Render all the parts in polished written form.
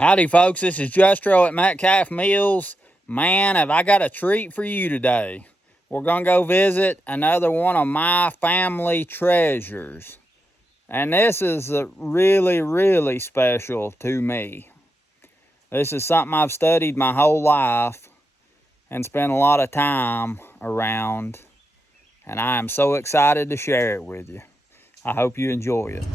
Howdy folks, this is Justro at Metcalf Mills. Man, have I got a treat for you today. We're gonna go visit another one of my family treasures. And this is really special to me. This is something I've studied my whole life and spent a lot of time around. And I am so excited to share it with you. I hope you enjoy it.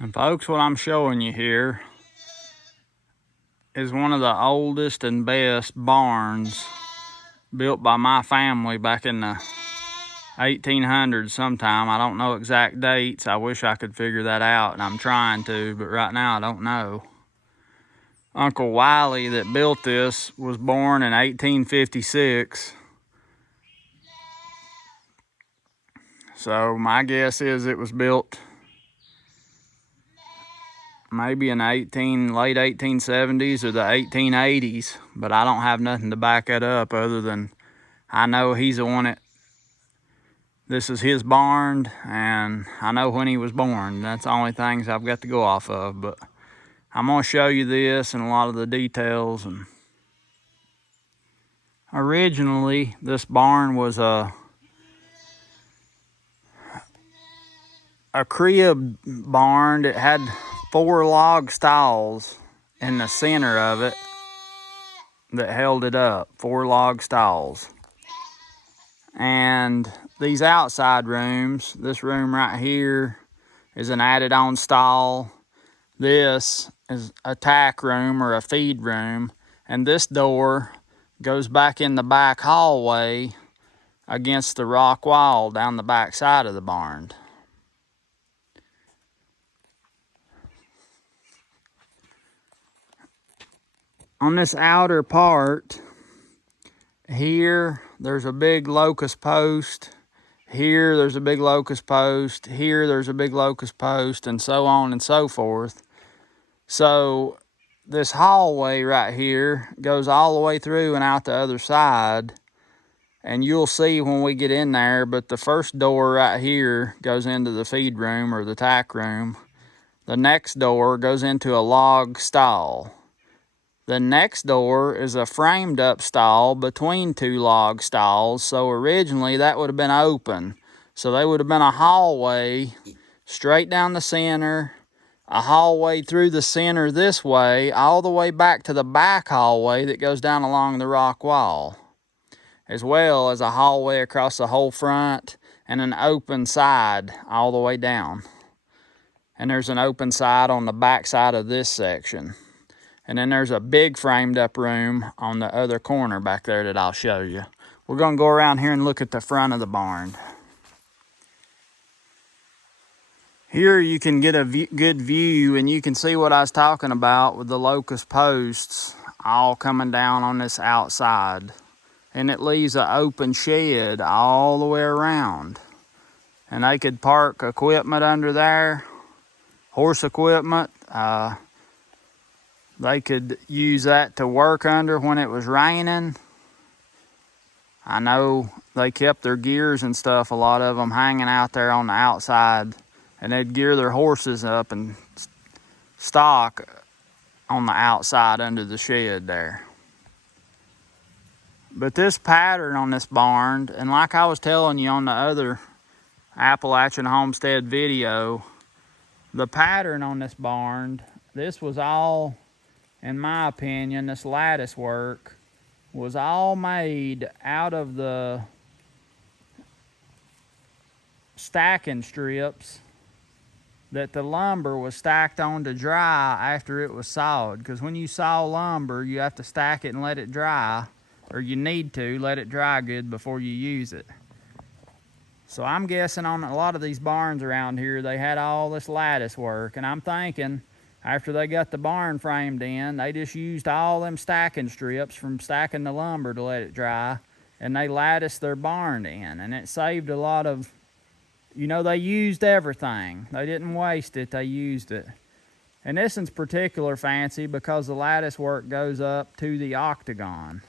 And folks, what I'm showing you here is one of the oldest and best barns built by my family back in the 1800's sometime. I don't know exact dates. I wish I could figure that out, and I'm trying to, but right now I don't know. Uncle Wiley that built this was born in 1856. So my guess is it was built maybe in the late 1870s or the 1880s, but I don't have nothing to back it up other than I know he's the one that this is his barn, and I know when he was born. That's the only things I've got to go off of, but I'm gonna show you this and a lot of the details. And originally this barn was a crib barn. It had 4 log stalls in the center of it that held it up, 4 log stalls. And these outside rooms, this room right here is an added on stall. This is a tack room or a feed room. And this door goes back in the back hallway against the rock wall down the back side of the barn. On this outer part, here there's a big locust post. Here there's a big locust post. Here there's a big locust post, and so on and so forth. So this hallway right here goes all the way through and out the other side. And you'll see when we get in there, but the first door right here goes into the feed room or the tack room. The next door goes into a log stall. The next door is a framed up stall between 2 log stalls. So originally that would have been open. So they would have been a hallway straight down the center, a hallway through the center this way, all the way back to the back hallway that goes down along the rock wall, as well as a hallway across the whole front and an open side all the way down. And there's an open side on the back side of this section. And then there's a big framed up room on the other corner back there that I'll show you. We're gonna go around here and look at the front of the barn. Here you can get a good view, and you can see what I was talking about with the locust posts all coming down on this outside. And it leaves an open shed all the way around. And they could park equipment under there, horse equipment. They could use that to work under when it was raining. I know they kept their gears and stuff, a lot of them hanging out there on the outside, and they'd gear their horses up and stock on the outside under the shed there. But this pattern on this barn, and like I was telling you on the other Appalachian homestead video, the pattern on this barn, this was all, in my opinion, this lattice work was all made out of the stacking strips that the lumber was stacked on to dry after it was sawed. Because when you saw lumber, you have to stack it and let it dry, or you need to let it dry good before you use it. So I'm guessing on a lot of these barns around here, they had all this lattice work, and I'm thinking after they got the barn framed in, they just used all them stacking strips from stacking the lumber to let it dry, and they latticed their barn in, and it saved a lot of, you know, they used everything. They didn't waste it, they used it. And this one's particular fancy because the lattice work goes up to the octagon.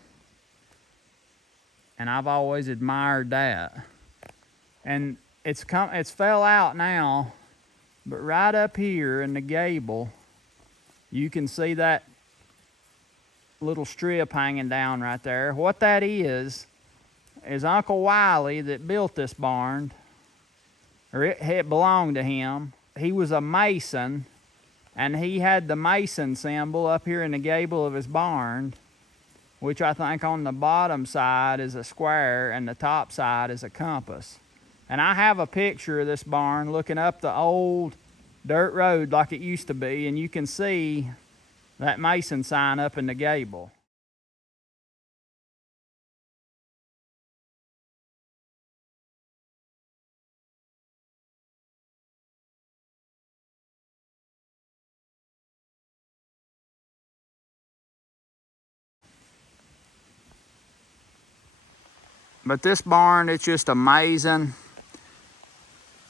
And I've always admired that. And it's fell out now, but right up here in the gable, you can see that little strip hanging down right there. What that is Uncle Wiley that built this barn, or it belonged to him. He was a mason, and he had the mason symbol up here in the gable of his barn, which I think on the bottom side is a square and the top side is a compass. And I have a picture of this barn looking up the old dirt road like it used to be, and you can see that mason sign up in the gable. But this barn, it's just amazing.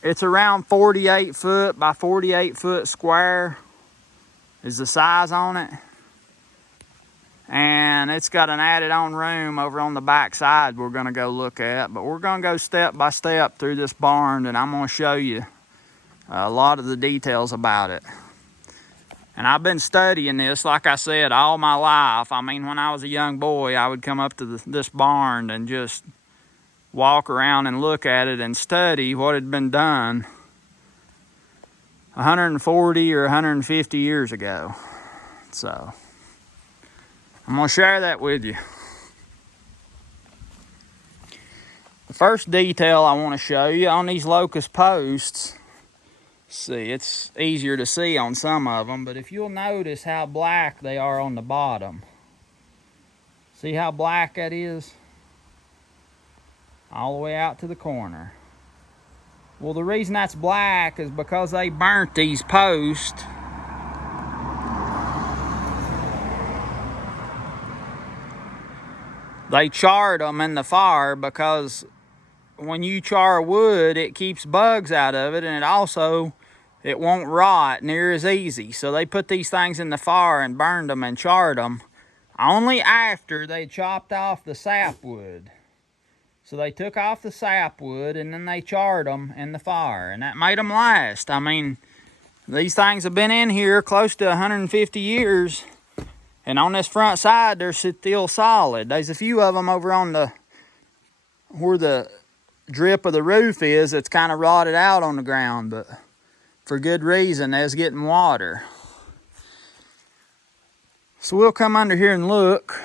It's around 48 foot by 48 foot square is the size on it. And it's got an added on room over on the back side we're gonna go look at. But we're gonna go step by step through this barn, and I'm gonna show you a lot of the details about it. And I've been studying this, like I said, all my life. I mean, when I was a young boy, I would come up to this barn and just walk around and look at it and study what had been done 140 or 150 years ago. So I'm gonna share that with you. The first detail I want to show you on these locust posts, see, it's easier to see on some of them, but if you'll notice how black they are on the bottom. See how black that is? All the way out to the corner. Well, the reason that's black is because they burnt these posts. They charred them in the fire because when you char wood, it keeps bugs out of it, and it won't rot near as easy. So they put these things in the fire and burned them and charred them only after they chopped off the sapwood. So they took off the sapwood and then they charred them in the fire, and that made them last. I mean, these things have been in here close to 150 years, and on this front side, they're still solid. There's a few of them over on where the drip of the roof is, it's kind of rotted out on the ground, but for good reason, it's getting water. So we'll come under here and look.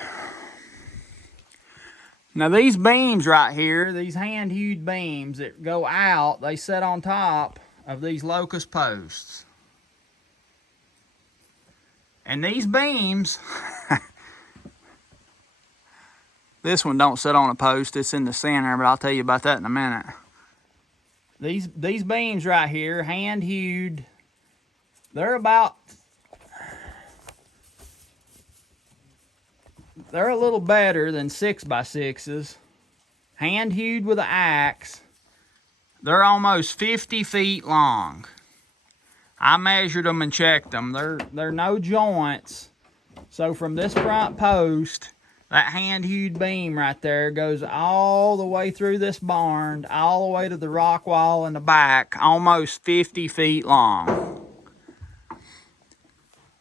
Now these beams right here, these hand-hewed beams that go out, they sit on top of these locust posts. And these beams, this one don't sit on a post, it's in the center, but I'll tell you about that in a minute. These beams right here, hand-hewed, they're a little better than 6x6s. Hand-hewed with an axe. They're almost 50 feet long. I measured them and checked them. They're no joints. So from this front post, that hand-hewed beam right there goes all the way through this barn, all the way to the rock wall in the back, almost 50 feet long.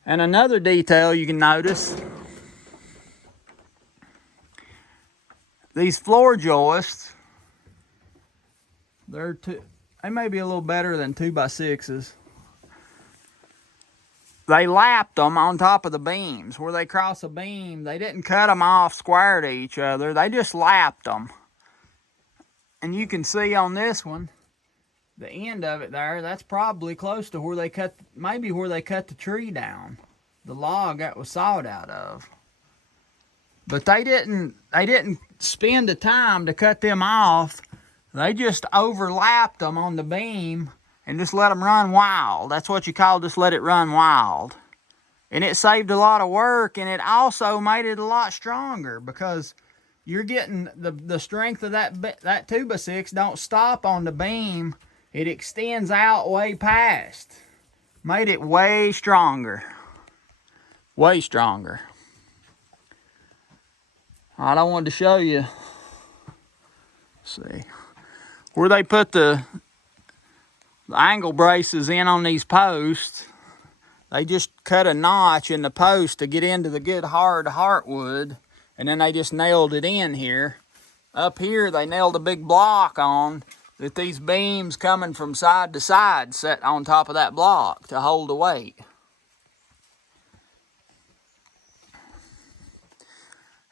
And another detail you can notice, these floor joists, they may be a little better than 2x6s. They lapped them on top of the beams. Where they cross a beam, they didn't cut them off square to each other. They just lapped them. And you can see on this one, the end of it there, that's probably close to where they cut, maybe where they cut the tree down, the log that was sawed out of. But they didn't spend the time to cut them off. They just overlapped them on the beam and just let them run wild. That's what you call just let it run wild. And it saved a lot of work, and it also made it a lot stronger because you're getting the strength of that 2x6 don't stop on the beam. It extends out way past. Made it way stronger. Way stronger. All right, I wanted to show you. Let's see. Where they put the angle braces in on these posts, they just cut a notch in the post to get into the good hard heartwood, and then they just nailed it in here. Up here, they nailed a big block on that these beams coming from side to side set on top of that block to hold the weight.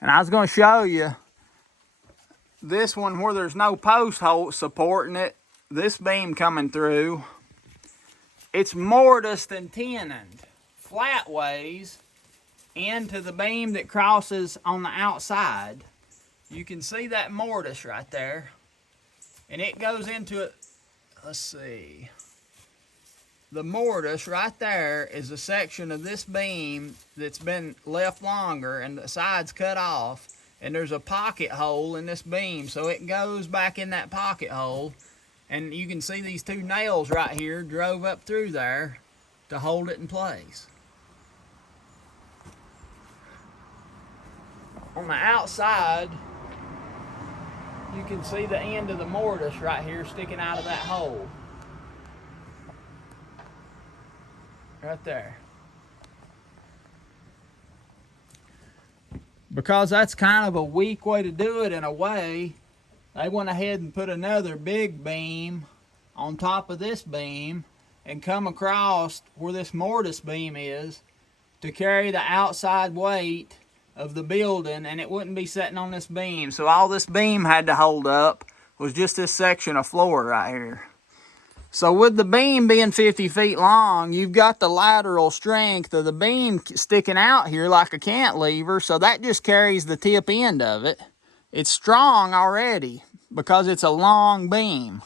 And I was going to show you this one where there's no post hole supporting it, this beam coming through. It's mortised and tenoned flat ways into the beam that crosses on the outside. You can see that mortise right there. And it goes into it. Let's see. The mortise right there is a section of this beam that's been left longer and the sides cut off. And there's a pocket hole in this beam, so it goes back in that pocket hole. And you can see these two nails right here drove up through there to hold it in place. On the outside, you can see the end of the mortise right here sticking out of that hole. Right there. Because that's kind of a weak way to do it in a way, they went ahead and put another big beam on top of this beam and come across where this mortise beam is to carry the outside weight of the building, and it wouldn't be sitting on this beam. So all this beam had to hold up was just this section of floor right here. So with the beam being 50 feet long, you've got the lateral strength of the beam sticking out here like a cantilever, so that just carries the tip end of it. It's strong already because it's a long beam.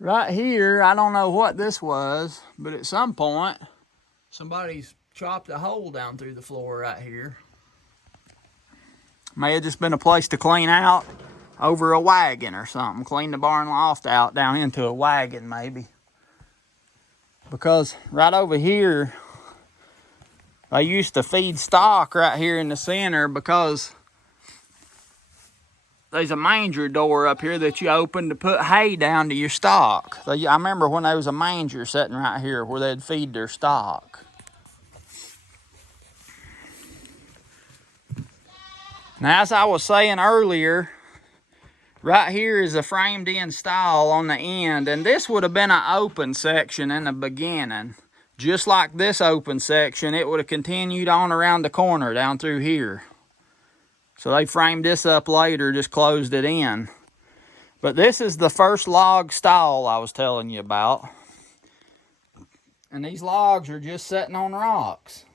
Right here, I don't know what this was, but at some point, somebody's chopped a hole down through the floor right here. May have just been a place to clean out over a wagon or something. Clean the barn loft out down into a wagon maybe. Because right over here, they used to feed stock right here in the center because there's a manger door up here that you open to put hay down to your stock. I remember when there was a manger sitting right here where they'd feed their stock. Now, as I was saying earlier, right here is a framed in stall on the end, and this would have been an open section in the beginning. Just like this open section, it would have continued on around the corner down through here. So they framed this up later, just closed it in. But this is the first log stall I was telling you about. And these logs are just sitting on rocks.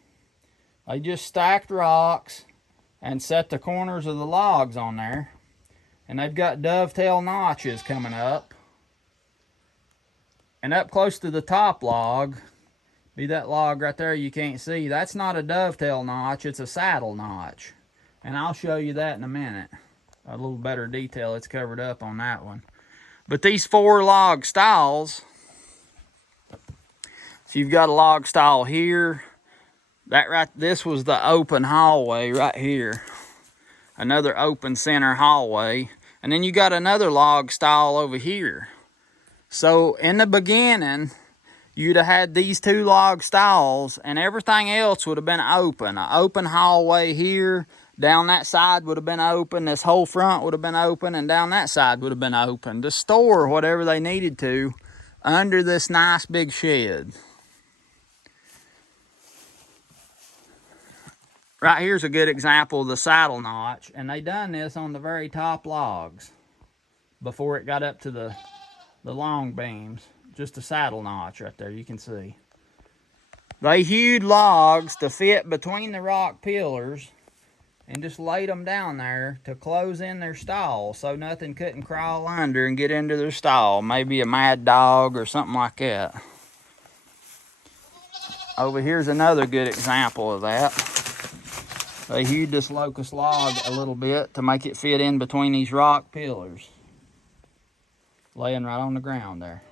They just stacked rocks and set the corners of the logs on there. And they've got dovetail notches coming up. And up close to the top log, be that log right there you can't see, that's not a dovetail notch, it's a saddle notch. And I'll show you that in a minute. A little better detail, it's covered up on that one. But these 4 log stalls, so you've got a log stall here. This was the open hallway right here. Another open center hallway. And then you got another log stall over here. So in the beginning, you'd have had these 2 log stalls and everything else would have been open. An open hallway here. Down that side would have been open. This whole front would have been open. And down that side would have been open to store whatever they needed to under this nice big shed. Right here's a good example of the saddle notch, and they done this on the very top logs. before it got up to the long beams. Just a saddle notch right there, you can see. They hewed logs to fit between the rock pillars and just laid them down there to close in their stall so nothing couldn't crawl under and get into their stall. Maybe a mad dog or something like that. Over here's another good example of that. They hewed this locust log a little bit to make it fit in between these rock pillars, laying right on the ground there.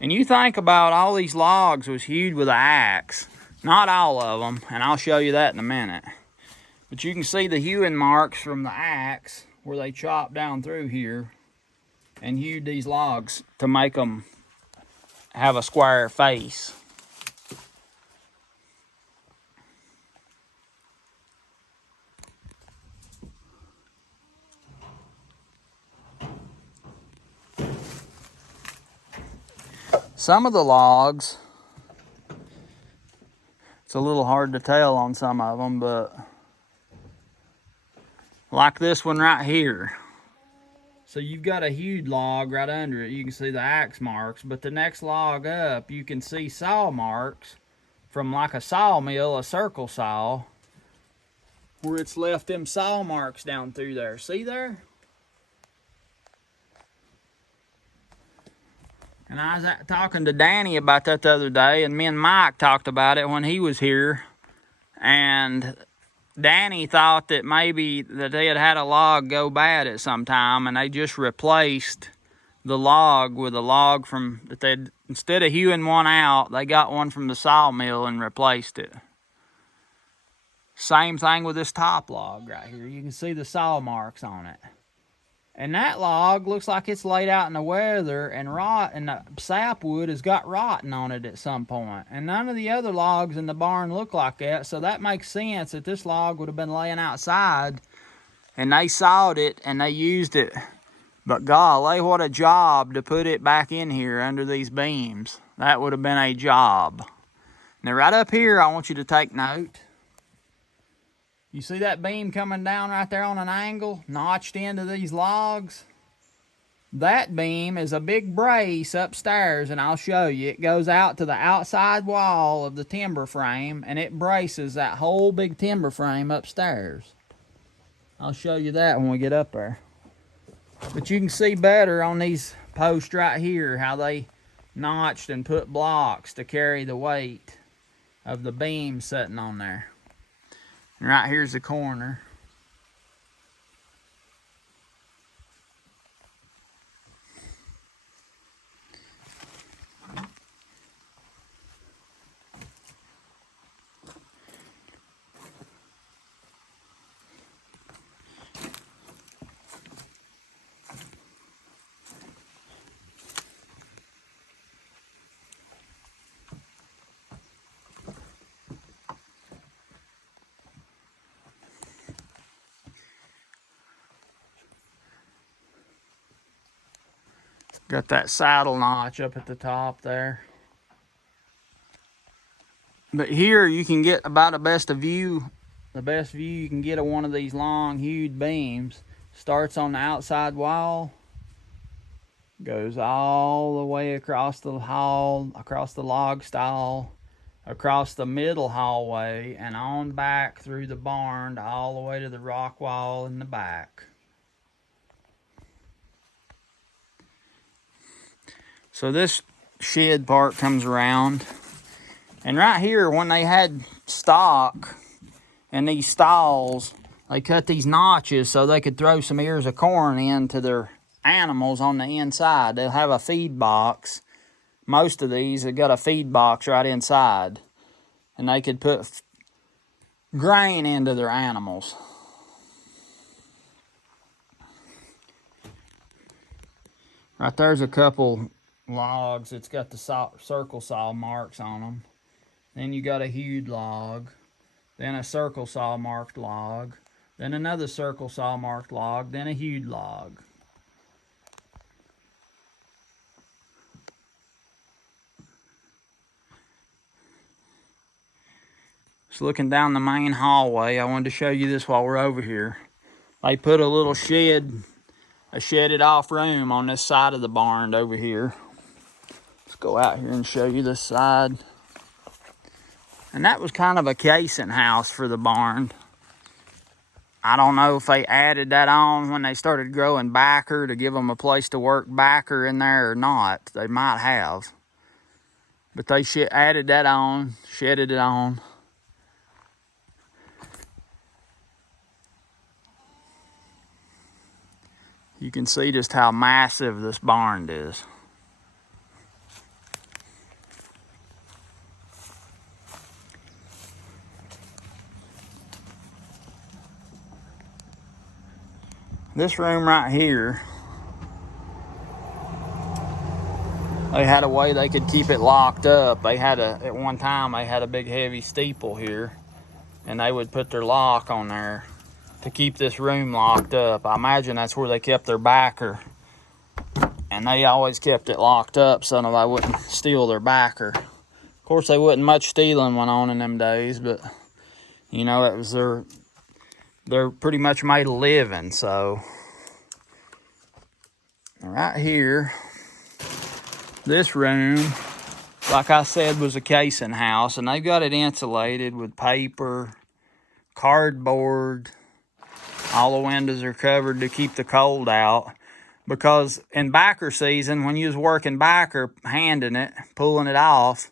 And you think about all these logs was hewed with an axe. Not all of them, and I'll show you that in a minute. But you can see the hewing marks from the axe where they chopped down through here and hewed these logs to make them have a square face. Some of the logs, it's a little hard to tell on some of them, but like this one right here. So you've got a hewed log right under it. You can see the axe marks, but the next log up, you can see saw marks from like a sawmill, a circle saw, where it's left them saw marks down through there. See there? And I was talking to Danny about that the other day, and me and Mike talked about it when he was here. And Danny thought that maybe that they had had a log go bad at some time, and they just replaced the log with a log from that they, instead of hewing one out, they got one from the sawmill and replaced it. Same thing with this top log right here. You can see the saw marks on it. And that log looks like it's laid out in the weather and the sapwood has got rotten on it at some point. And none of the other logs in the barn look like that, so that makes sense that this log would have been laying outside and they sawed it and they used it. But golly, what a job to put it back in here under these beams. That would have been a job. Now right up here, I want you to take note. You see that beam coming down right there on an angle, notched into these logs? That beam is a big brace upstairs, and I'll show you. It goes out to the outside wall of the timber frame, and it braces that whole big timber frame upstairs. I'll show you that when we get up there. But you can see better on these posts right here how they notched and put blocks to carry the weight of the beam sitting on there. And right here's the corner. Got that saddle notch up at the top there. But here you can get about the best view you can get of one of these long hewed beams. Starts on the outside wall, goes all the way across the hall, across the log stall, across the middle hallway, and on back through the barn all the way to the rock wall in the back. So this shed part comes around, and right here when they had stock in these stalls, they cut these notches so they could throw some ears of corn into their animals on the inside. They'll have a feed box. Most of these have got a feed box right inside, and they could put grain into their animals. Right there's a couple logs. It's got the circle saw marks on them. Then you got a hewed log, then a circle saw marked log, then another circle saw marked log, then a hewed log. Just looking down the main hallway. I wanted to show you this while we're over here. They put a little shed, a shedded off room on this side of the barn over here. Let's go out here and show you this side. And that was kind of a casing house for the barn. I don't know if they added that on when they started growing backer to give them a place to work backer in there or not. They might have. But they added that on, shedded it on. You can see just how massive this barn is. This room right here, they had a way they could keep it locked up. They had at one time, they had a big heavy steeple here, and they would put their lock on there to keep this room locked up. I imagine that's where they kept their backer. And they always kept it locked up so nobody wouldn't steal their backer. Of course, they wasn't much stealing went on in them days, but you know, it was they're pretty much made a living. So right here, this room, like I said, was a casing house, and they've got it insulated with paper, cardboard. All the windows are covered to keep the cold out. Because in backer season, when you was working backer, handing it, pulling it off,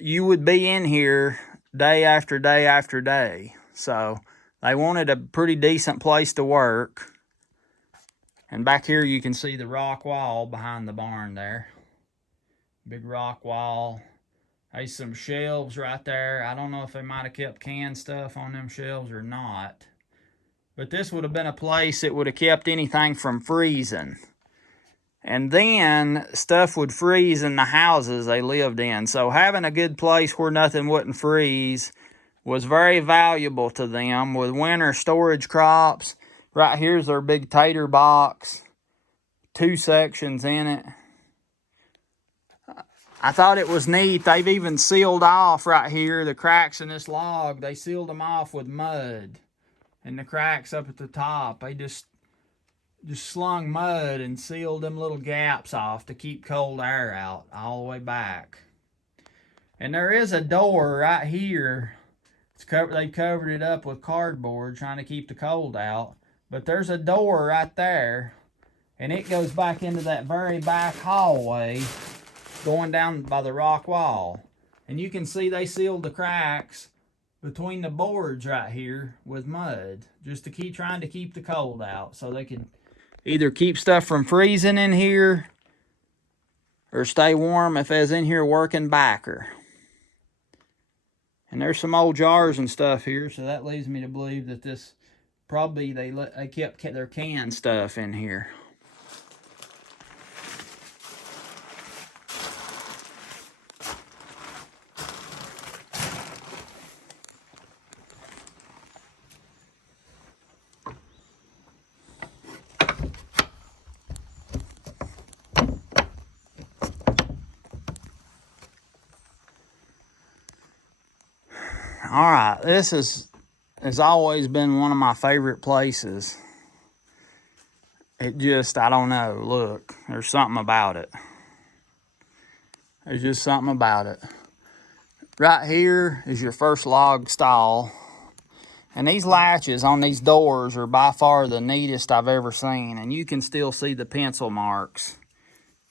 you would be in here day after day after day. So they wanted a pretty decent place to work. And back here you can see the rock wall behind the barn there. Big rock wall. There's some shelves right there. I don't know if they might have kept canned stuff on them shelves or not. But this would have been a place that would have kept anything from freezing. And then stuff would freeze in the houses they lived in. So having a good place where nothing wouldn't freeze was very valuable to them. With winter storage crops, right here's their big tater box. 2 sections in it. I thought it was neat. They've even sealed off right here the cracks in this log. They sealed them off with mud. And the cracks up at the top, they just slung mud and sealed them little gaps off to keep cold air out all the way back. And there is a door right here. They covered it up with cardboard trying to keep the cold out. But there's a door right there, and it goes back into that very back hallway going down by the rock wall. And you can see they sealed the cracks between the boards right here with mud, just to trying to keep the cold out, so they can either keep stuff from freezing in here or stay warm if they was in here working backer. And there's some old jars and stuff here, so that leads me to believe that this probably they kept their canned stuff in here. All right, this has always been one of my favorite places. It just, I don't know, look, there's something about it. There's just something about it. Right here is your first log stall. And these latches on these doors are by far the neatest I've ever seen. And you can still see the pencil marks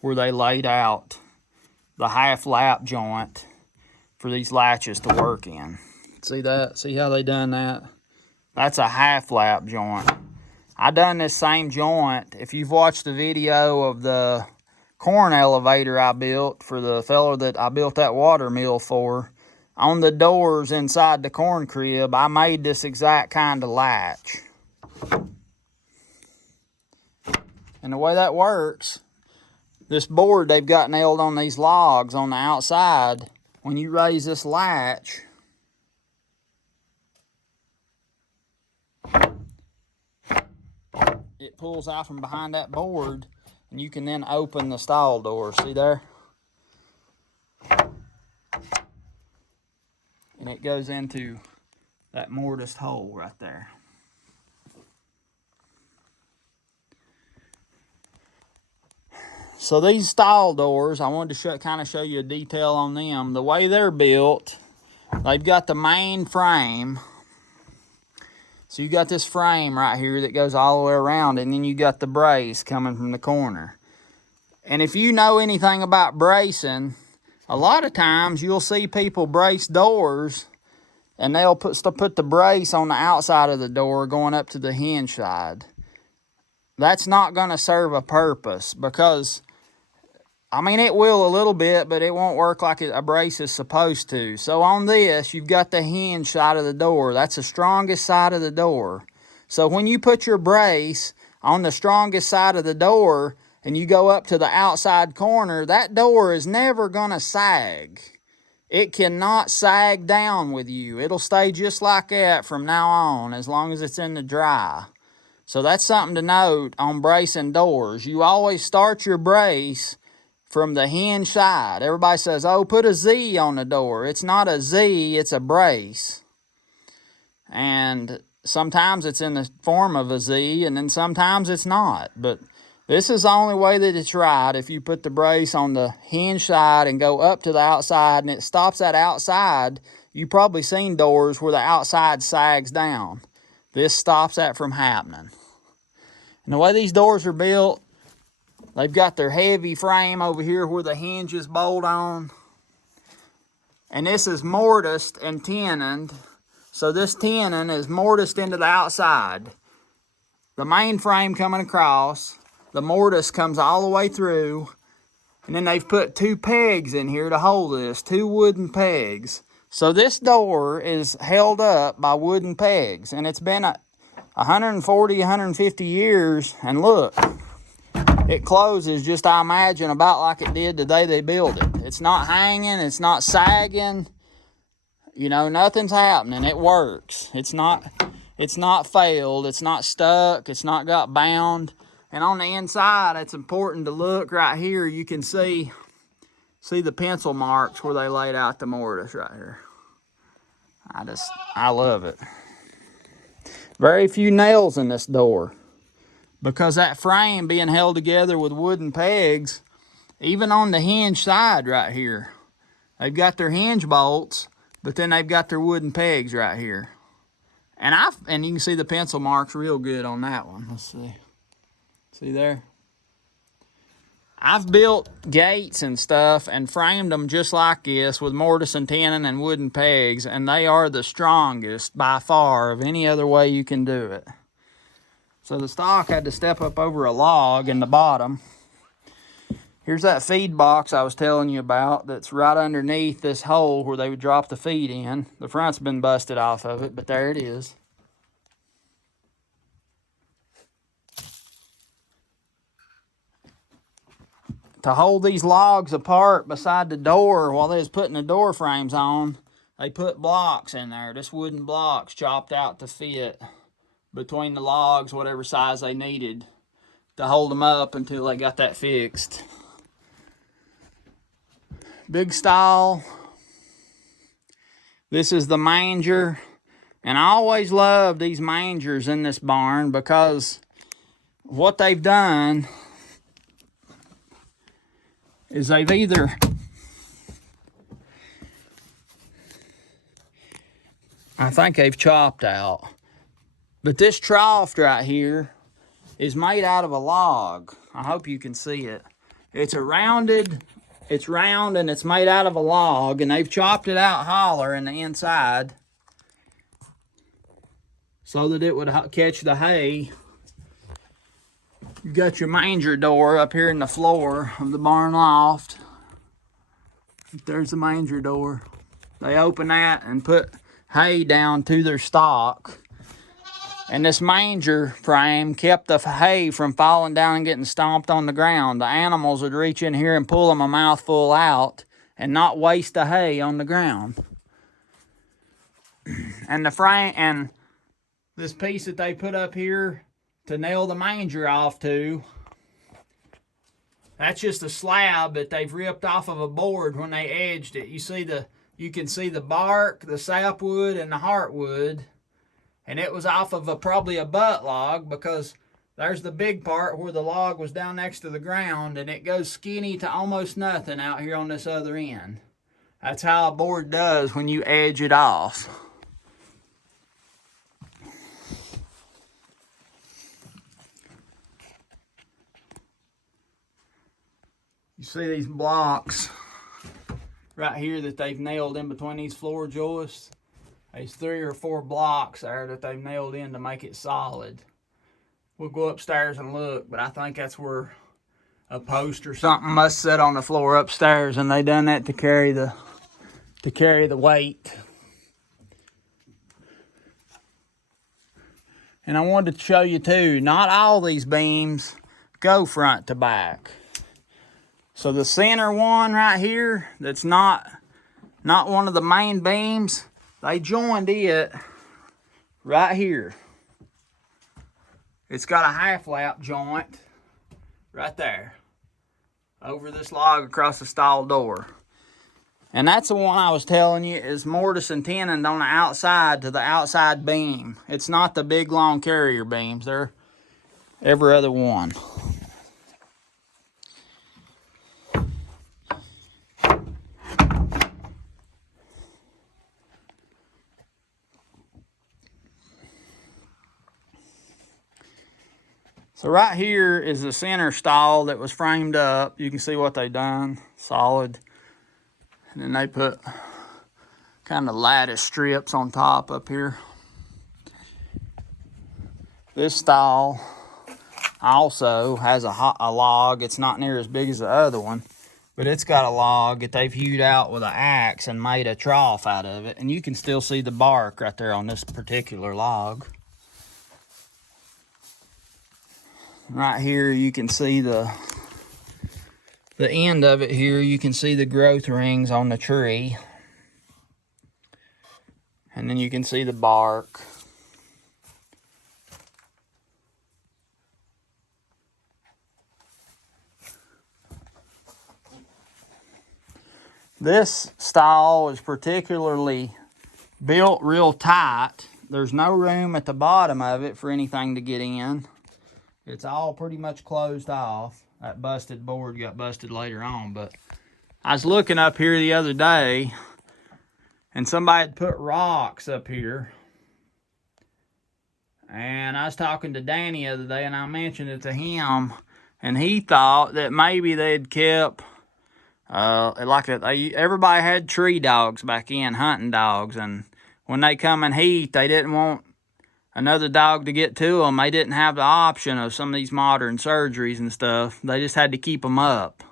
where they laid out the half lap joint for these latches to work in. See that? See how they done that? That's a half lap joint. I done this same joint. If you've watched the video of the corn elevator I built for the fellow that I built that water mill for, on the doors inside the corn crib, I made this exact kind of latch. And the way that works, this board they've got nailed on these logs on the outside, when you raise this latch, it pulls out from behind that board, and you can then open the stall door. See there? And and it goes into that mortised hole right there. So these stall doors, I wanted to kind of show you a detail on them. The way they're built, they've got the main frame. So you got this frame right here that goes all the way around, and then you got the brace coming from the corner. And if you know anything about bracing, a lot of times you'll see people brace doors, and they'll put the brace on the outside of the door going up to the hinge side. That's not going to serve a purpose, because, I mean, it will a little bit, but it won't work like a brace is supposed to. So on this, you've got the hinge side of the door. That's the strongest side of the door. So when you put your brace on the strongest side of the door and you go up to the outside corner, that door is never going to sag. It cannot sag down with you. It'll stay just like that from now on, as long as it's in the dry. So that's something to note on bracing doors. You always start your brace from the hinge side. Everybody says, oh, put a Z on the door. It's not a Z, it's a brace. And sometimes it's in the form of a Z, and then sometimes it's not. But this is the only way that it's right. If you put the brace on the hinge side and go up to the outside and it stops that outside, you've probably seen doors where the outside sags down. This stops that from happening. And the way these doors are built, they've got their heavy frame over here where the hinges bolt on. And this is mortised and tenoned. So this tenon is mortised into the outside. The main frame coming across. The mortise comes all the way through, and then they've put 2 pegs in here to hold this, 2 wooden pegs. So this door is held up by wooden pegs, and it's been 140, 150 years, and look, it closes just, I imagine, about like it did the day they built it. It's not hanging, it's not sagging, you know, nothing's happening. It works. It's not failed, it's not stuck, it's not got bound. And on the inside, it's important to look right here. You can see the pencil marks where they laid out the mortise right here. I love it. Very few nails in this door, because that frame being held together with wooden pegs, even on the hinge side right here, they've got their hinge bolts, but then they've got their wooden pegs right here. And you can see the pencil marks real good on that one. Let's see. See there? I've built gates and stuff and framed them just like this with mortise and tenon and wooden pegs, and they are the strongest by far of any other way you can do it. So the stock had to step up over a log in the bottom. Here's that feed box I was telling you about that's right underneath this hole where they would drop the feed in. The front's been busted off of it, but there it is. To hold these logs apart beside the door while they was putting the door frames on, they put blocks in there, just wooden blocks chopped out to fit between the logs, whatever size they needed, to hold them up until they got that fixed. Big stall. This is the manger. And I always love these mangers in this barn, because what they've done is they've either I think they've chopped out. But this trough right here is made out of a log. I hope you can see it. It's round and it's made out of a log, and they've chopped it out holler in the inside so that it would catch the hay. You've got your manger door up here in the floor of the barn loft. There's the manger door. They open that and put hay down to their stock. And this manger frame kept the hay from falling down and getting stomped on the ground. The animals would reach in here and pull them a mouthful out and not waste the hay on the ground. And the frame, and this piece that they put up here to nail the manger off to, that's just a slab that they've ripped off of a board when they edged it. You see the you can see the bark, the sapwood, and the heartwood. And it was off of probably a butt log, because there's the big part where the log was down next to the ground, and it goes skinny to almost nothing out here on this other end. That's how a board does when you edge it off. You see these blocks right here that they've nailed in between these floor joists? There's 3 or 4 blocks there that they've nailed in to make it solid. We'll go upstairs and look, but I think that's where a post or something must sit on the floor upstairs, and they done that to carry the weight. And I wanted to show you too, not all these beams go front to back. So the center one right here, that's not one of the main beams, they joined it right here. It's got a half lap joint right there over this log across the stall door. And that's the one I was telling you is mortise and tenoned on the outside to the outside beam. It's not the big long carrier beams. They're every other one. So right here is the center stall that was framed up. You can see what they done, solid. And then they put kind of lattice strips on top up here. This stall also has a log. It's not near as big as the other one, but it's got a log that they've hewed out with an axe and made a trough out of it. And you can still see the bark right there on this particular log. Right here you can see the end of it here. You can see the growth rings on the tree. And then you can see the bark. This stall is particularly built real tight. There's no room at the bottom of it for anything to get in. It's all pretty much closed off. That busted board got busted later on, but I was looking up here the other day, and somebody had put rocks up here. And I was talking to Danny the other day, and I mentioned it to him, and he thought that maybe they'd kept, everybody had tree dogs back in, hunting dogs, and when they come in heat, they didn't want another dog to get to them. They didn't have the option of some of these modern surgeries and stuff. They just had to keep them up.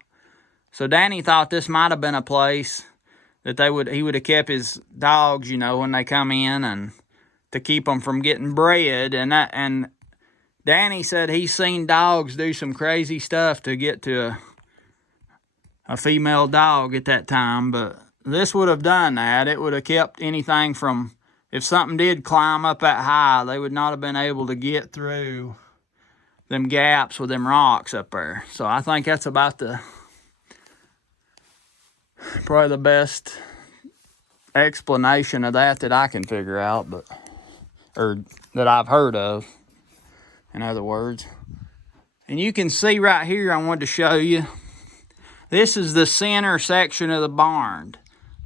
So Danny thought this might have been a place that he would have kept his dogs, you know, when they come in, and to keep them from getting bred. And Danny said he's seen dogs do some crazy stuff to get to a female dog at that time, but this would have done that. It would have kept anything from, if something did climb up that high, they would not have been able to get through them gaps with them rocks up there. So I think that's about probably the best explanation of that I can figure out, or that I've heard of, in other words. And you can see right here, I wanted to show you, this is the center section of the barn.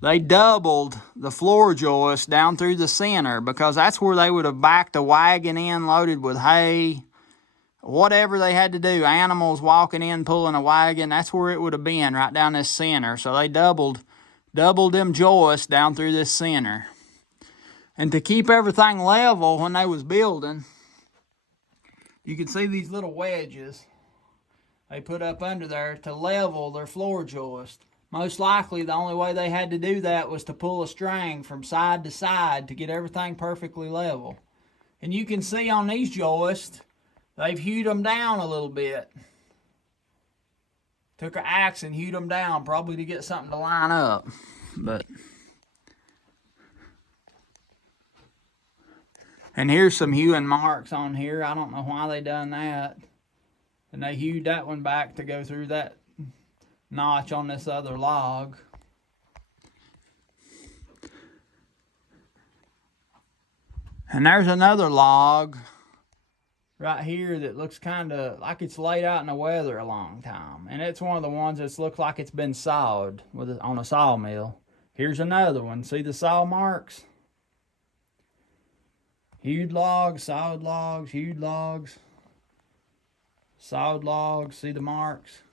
They doubled the floor joist down through the center because that's where they would have backed a wagon in loaded with hay, whatever they had to do, animals walking in, pulling a wagon, that's where it would have been, right down this center. So they doubled them joists down through this center. And to keep everything level when they was building, you can see these little wedges they put up under there to level their floor joist. Most likely, the only way they had to do that was to pull a string from side to side to get everything perfectly level. And you can see on these joists, they've hewed them down a little bit. Took an axe and hewed them down, probably to get something to line up. And here's some hewing marks on here. I don't know why they done that. And they hewed that one back to go through that notch on this other log. And there's another log right here that looks kind of like it's laid out in the weather a long time. And it's one of the ones that looks like it's been sawed on a sawmill. Here's another one. See the saw marks? Hewed logs, sawed logs, hewed logs, sawed logs. See the marks?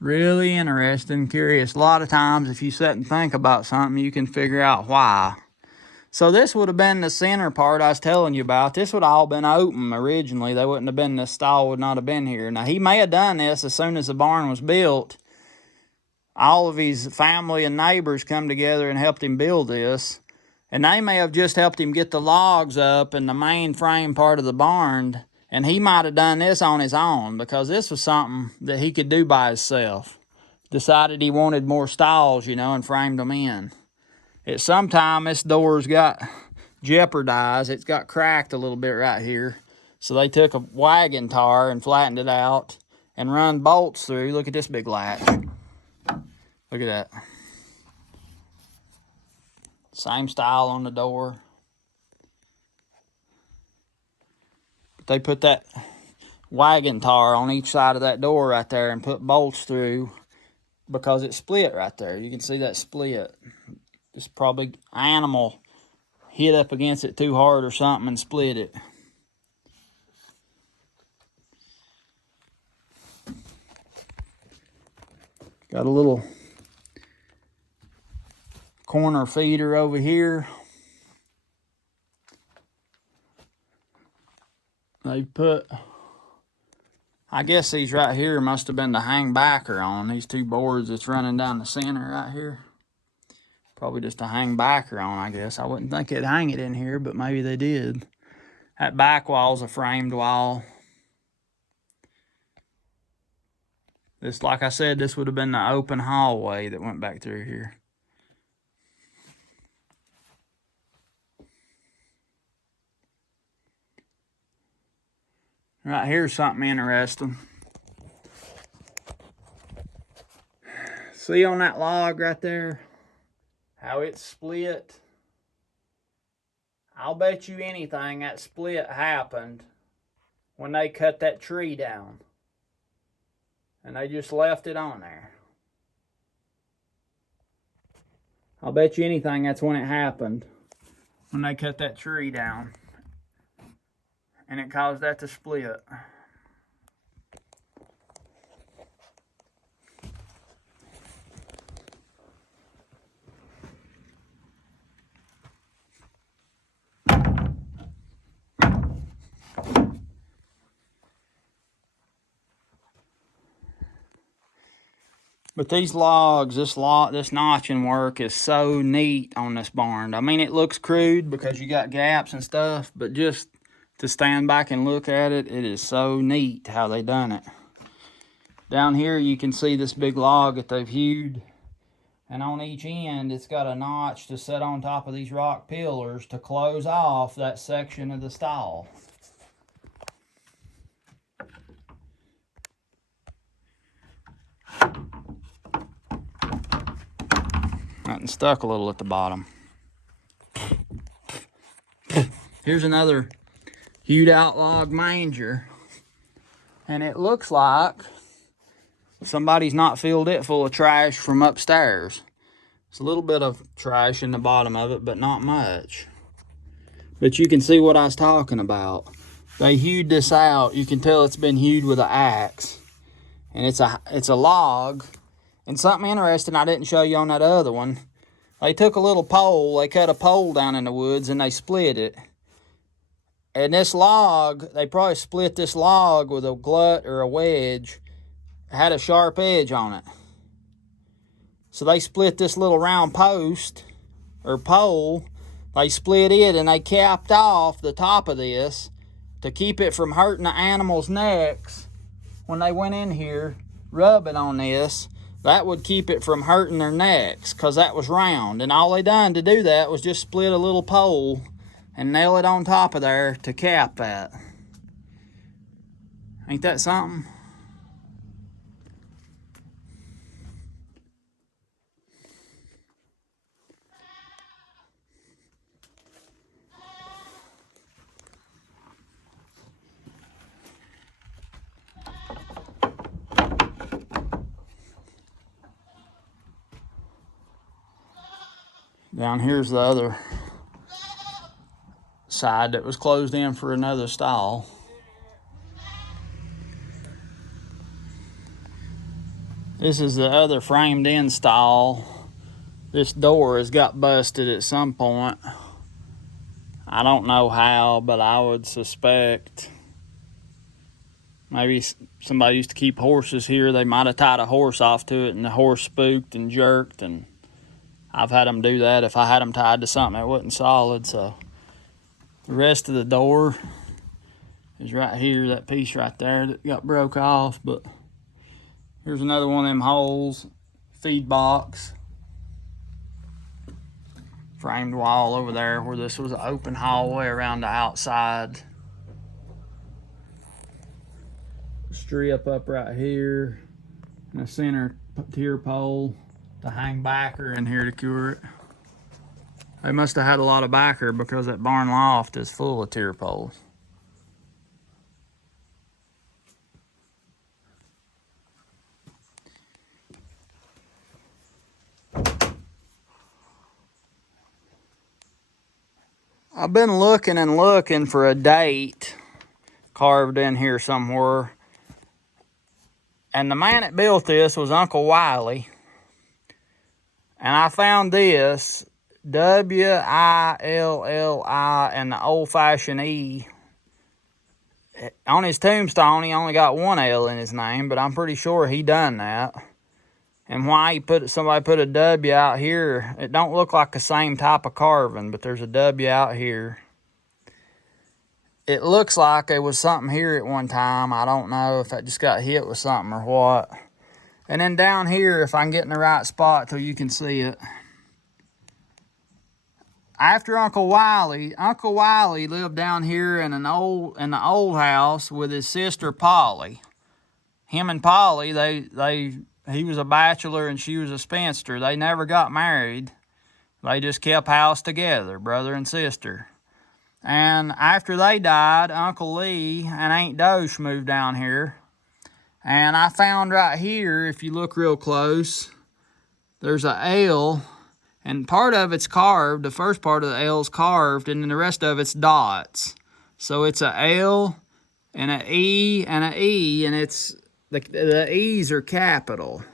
Really interesting, curious. A lot of times if you sit and think about something, you can figure out why. So this would have been the center part I was telling you about. This would have all been open originally. They wouldn't have been, this stall would not have been here. Now, he may have done this as soon as the barn was built. All of his family and neighbors come together and helped him build this. And they may have just helped him get the logs up in the main frame part of the barn. And he might have done this on his own because this was something that he could do by himself. Decided he wanted more stalls, you know, and framed them in. At some time, this door's got jeopardized. It's got cracked a little bit right here. So they took a wagon tar and flattened it out and run bolts through. Look at this big latch. Look at that. Same style on the door. They put that wagon tar on each side of that door right there and put bolts through because it split right there. You can see that split. It's probably animal hit up against it too hard or something and split it. Got a little corner feeder over here. They put, I guess these right here must have been the hang backer on these two boards that's running down the center right here. Probably just a hang backer on, I guess. I wouldn't think they'd hang it in here, but maybe they did. That back wall's a framed wall. This, like I said, this would have been the open hallway that went back through here. Right here's something interesting. See on that log right there, how it's split? I'll bet you anything that split happened when they cut that tree down. And they just left it on there. I'll bet you anything that's when it happened. When they cut that tree down. And it caused that to split. But these logs, this notching work is so neat on this barn. I mean, it looks crude because you got gaps and stuff, but just to stand back and look at it, it is so neat how they done it. Down here, you can see this big log that they've hewed. And on each end, it's got a notch to set on top of these rock pillars to close off that section of the stall. Nothing stuck a little at the bottom. Here's another hewed out log manger. And it looks like somebody's not filled it full of trash from upstairs. It's a little bit of trash in the bottom of it, but not much. But you can see what I was talking about. They hewed this out. You can tell it's been hewed with an axe. And it's a log. And something interesting I didn't show you on that other one. They took a little pole, they cut a pole down in the woods and they split it. And this log, they probably split this log with a glut or a wedge. It had a sharp edge on it. So they split this little round post or pole. They split it and they capped off the top of this to keep it from hurting the animals' necks when they went in here rubbing on this. That would keep it from hurting their necks because that was round. And all they done to do that was just split a little pole and nail it on top of there to cap that. Ain't that something? Down here's the other side that was closed in for another stall. This is the other framed in stall. This door has got busted at some point. I don't know how, but I would suspect maybe somebody used to keep horses here. They might have tied a horse off to it and the horse spooked and jerked, and I've had them do that if I had them tied to something that wasn't solid. So the rest of the door is right here, that piece right there that got broke off. But here's another one of them holes, feed box. Framed wall over there where this was an open hallway around the outside. Strip up right here, and a center tier pole to hang backer in here to cure it. They must have had a lot of backer because that barn loft is full of tier poles. I've been looking and looking for a date carved in here somewhere. And the man that built this was Uncle Wiley. And I found this, W-I-L-L-I, and the old-fashioned E. On his tombstone, he only got one L in his name, but I'm pretty sure he done that. And why somebody put a W out here, it don't look like the same type of carving, but there's a W out here. It looks like there was something here at one time. I don't know if that just got hit with something or what. And then down here, if I can get in the right spot so you can see it. After Uncle Wiley lived down here in the old house with his sister Polly. Him and Polly, he was a bachelor and she was a spinster. They never got married. They just kept house together, brother and sister. And after they died, Uncle Lee and Aunt Dosh moved down here. And I found right here, if you look real close, there's a L, and part of it's carved. The first part of the L is carved, and then the rest of it's dots. So it's a L and an E and an E, and it's the E's are capital.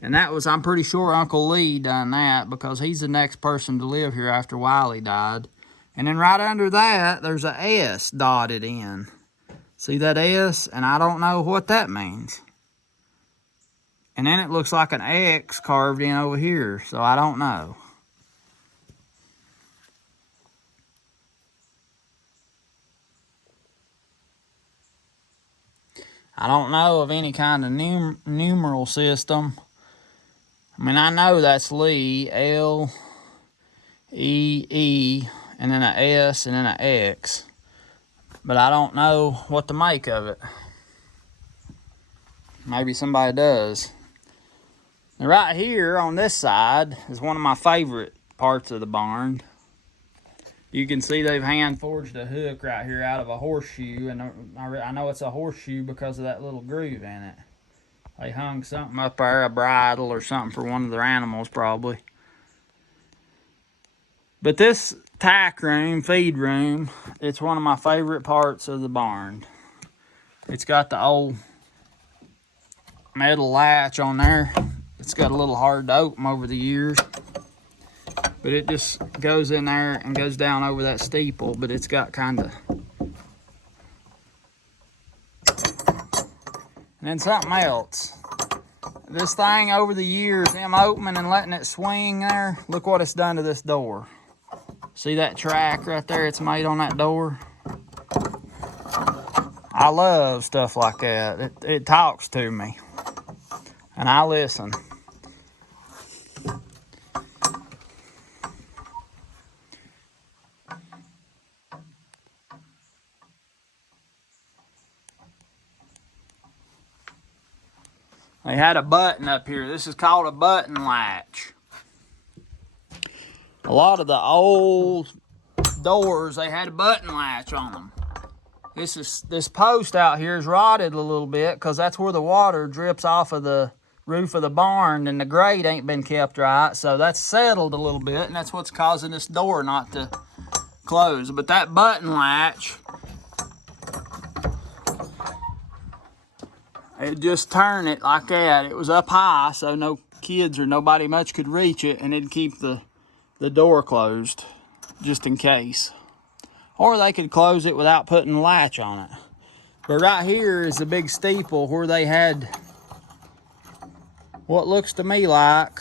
And that was, I'm pretty sure Uncle Lee done that because he's the next person to live here after Wiley died. And then right under that, there's a S dotted in. See that S? And I don't know what that means. And then it looks like an X carved in over here, so I don't know. I don't know of any kind of numeral system. I mean, I know that's Lee, L, E, E, and then an S, and then an X. But I don't know what to make of it. Maybe somebody does. Now right here on this side is one of my favorite parts of the barn. You can see they've hand forged a hook right here out of a horseshoe, and I know it's a horseshoe because of that little groove in it. They hung something up there, a bridle or something for one of their animals probably. But this tack room, feed room, it's one of my favorite parts of the barn. It's got the old metal latch on there. It's got a little hard to open over the years. But it just goes in there and goes down over that steeple, but it's got kind of... And then something else. This thing over the years, them opening and letting it swing there, look what it's done to this door. See that track right there it's made on that door? I love stuff like that. It talks to me. And I listen. They had a button up here. This is called a button latch. A lot of the old doors, they had a button latch on them. This post out here is rotted a little bit because that's where the water drips off of the roof of the barn, and the grate ain't been kept right, so that's settled a little bit, and that's what's causing this door not to close. But that button latch, it just turn it like that. It was up high, so no kids or nobody much could reach it, and it'd keep the door closed just in case. Or they could close it without putting the latch on it. But right here is a big steeple where they had what looks to me like,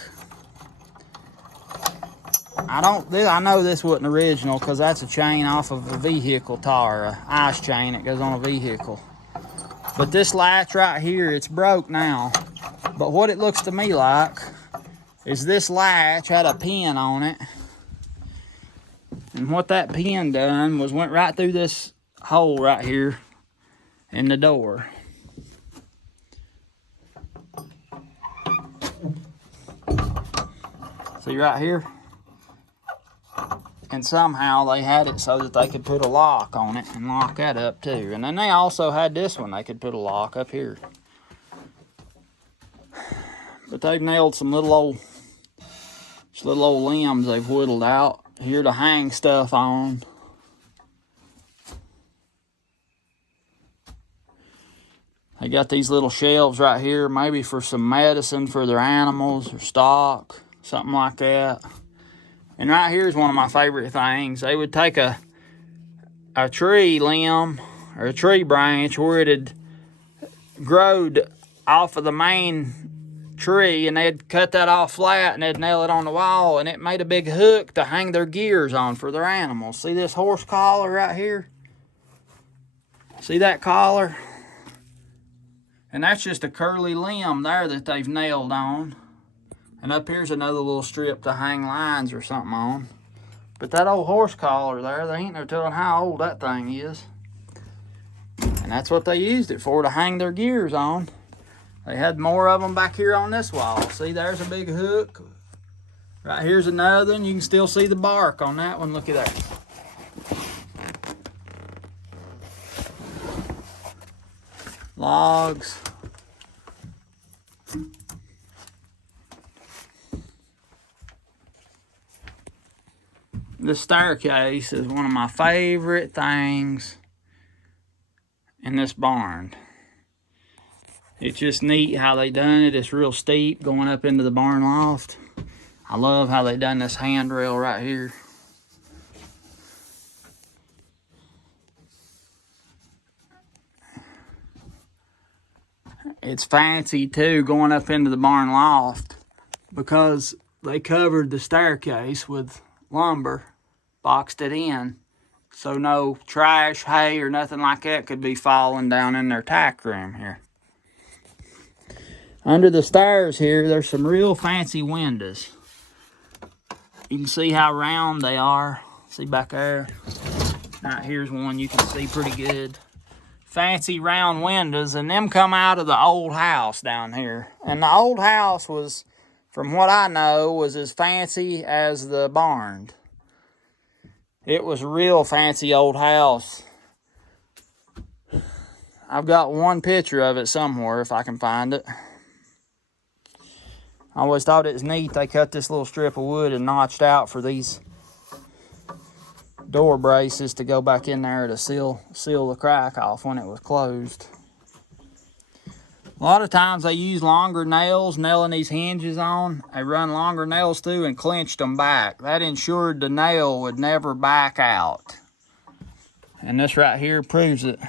I know this wasn't original because that's a chain off of a vehicle tire, a ice chain that goes on a vehicle. But this latch right here, it's broke now. But what it looks to me like is this latch had a pin on it. And what that pin done was went right through this hole right here in the door. See right here? And somehow they had it so that they could put a lock on it and lock that up too. And then they also had this one they could put a lock up here. But they've nailed some little old limbs they've whittled out here to hang stuff on. They got these little shelves right here, maybe for some medicine for their animals or stock, something like that. And right here is one of my favorite things. They would take a tree limb or a tree branch where it had growed off of the main tree, and they'd cut that off flat and they'd nail it on the wall, and it made a big hook to hang their gears on for their animals. See this horse collar right here? See that collar? And that's just a curly limb there that they've nailed on. And up here's another little strip to hang lines or something on. But that old horse collar there, they ain't no telling how old that thing is. And that's what they used it for, to hang their gears on. They had more of them back here on this wall. See, there's a big hook. Right here's another one. You can still see the bark on that one. Look at that. Logs. This staircase is one of my favorite things in this barn. It's just neat how they done it. It's real steep going up into the barn loft. I love how they done this handrail right here. It's fancy too going up into the barn loft because they covered the staircase with lumber, boxed it in, so no trash, hay, or nothing like that could be falling down in their tack room here. Under the stairs here, there's some real fancy windows. You can see how round they are. See back there? Right here's one you can see pretty good. Fancy round windows, and them come out of the old house down here. And the old house was, from what I know, was as fancy as the barn. It was a real fancy old house. I've got one picture of it somewhere if I can find it. I always thought it was neat they cut this little strip of wood and notched out for these door braces to go back in there to seal the crack off when it was closed. A lot of times they use longer nails nailing these hinges on. They run longer nails through and clinched them back. That ensured the nail would never back out. And this right here proves it.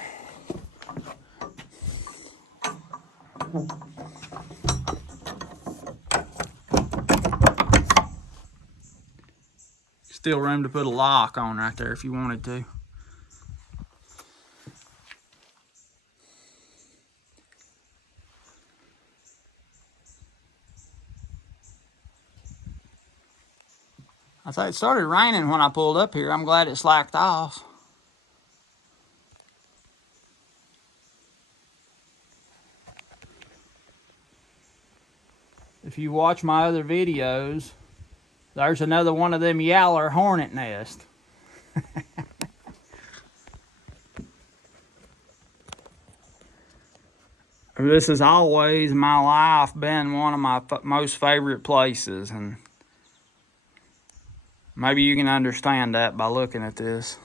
Still room to put a lock on right there if you wanted to. I thought it started raining when I pulled up here. I'm glad it slacked off. If you watch my other videos, there's another one of them yaller hornet nests. This has always in my life been one of my most favorite places, and maybe you can understand that by looking at this.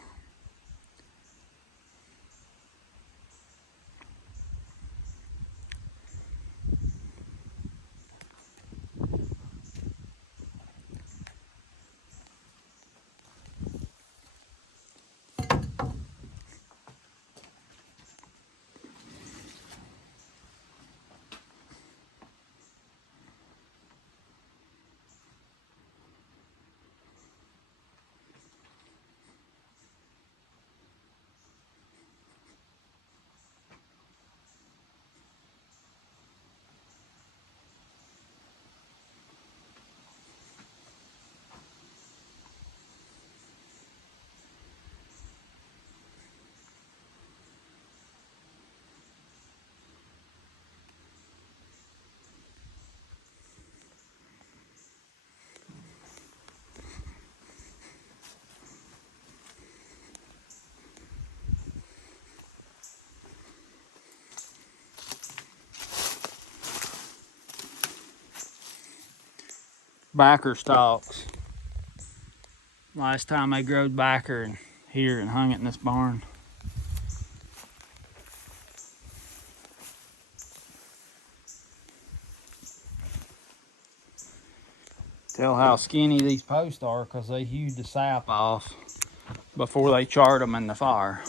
Backer stalks. Last time I growed backer in here and hung it in this barn. Tell how skinny these posts are because they hewed the sap off before they charred them in the fire.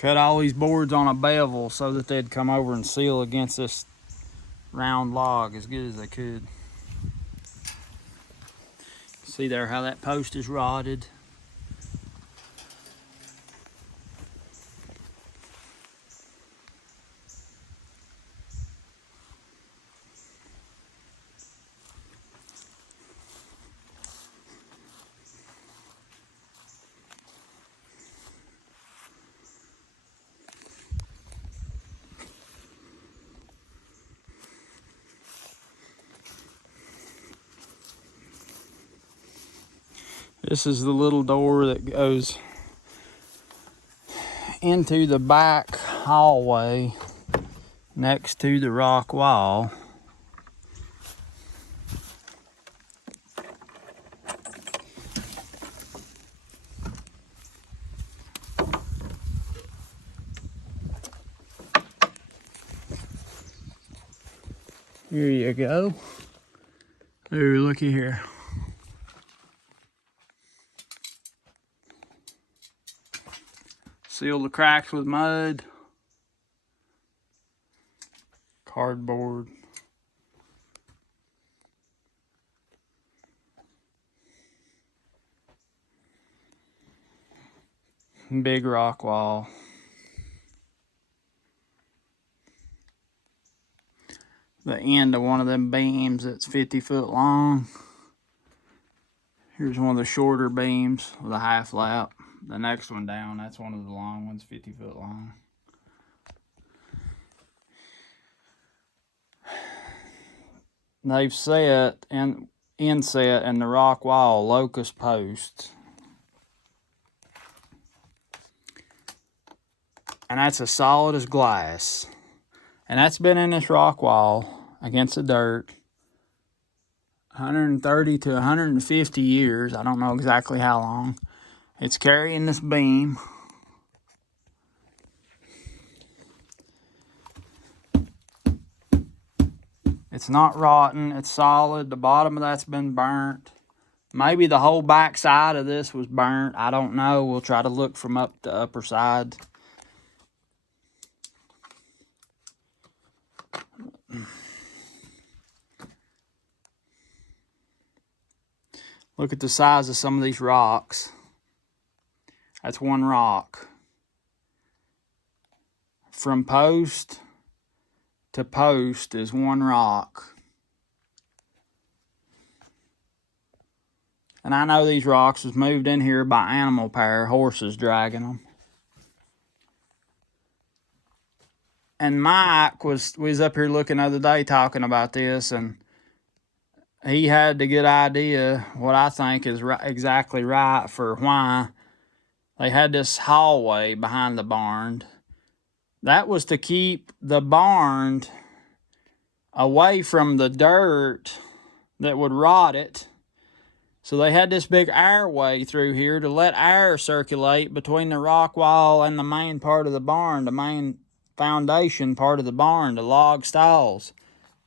Cut all these boards on a bevel so that they'd come over and seal against this round log as good as they could. See there how that post is rotted? This is the little door that goes into the back hallway next to the rock wall. Here you go. Ooh, looky here. Seal the cracks with mud, cardboard. Big rock wall. The end of one of them beams that's 50 foot long. Here's one of the shorter beams with a half lap. The next one down, that's one of the long ones, 50 foot long. They've set and inset in the rock wall locust posts. And that's as solid as glass. And that's been in this rock wall against the dirt 130 to 150 years. I don't know exactly how long. It's carrying this beam. It's not rotten, it's solid. The bottom of that's been burnt. Maybe the whole back side of this was burnt. I don't know. We'll try to look from up the upper side. Look at the size of some of these rocks. That's one rock. From post to post is one rock. And I know these rocks was moved in here by animal power, horses dragging them. And Mike we was up here looking the other day talking about this, and he had the good idea, what I think is exactly right, for why they had this hallway behind the barn. That was to keep the barn away from the dirt that would rot it. So they had this big airway through here to let air circulate between the rock wall and the main part of the barn, the main foundation part of the barn, the log stalls.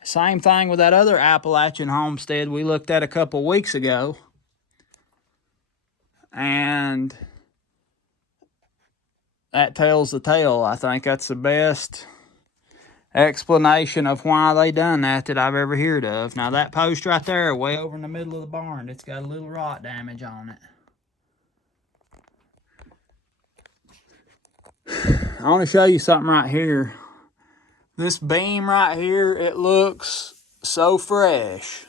Same thing with that other Appalachian homestead we looked at a couple weeks ago. And that tells the tale. I think that's the best explanation of why they done that I've ever heard of. Now that post right there, way over in the middle of the barn, it's got a little rot damage on it. I want to show you something right here. This beam right here, it looks so fresh.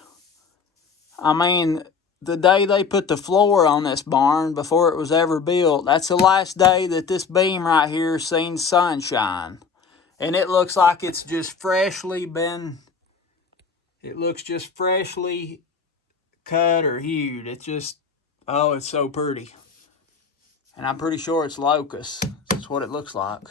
I mean, the day they put the floor on this barn before it was ever built, that's the last day that this beam right here seen sunshine. And it looks like it's just freshly been, it looks just freshly cut or hewed. It's just, oh, it's so pretty. And I'm pretty sure it's locust. That's what it looks like.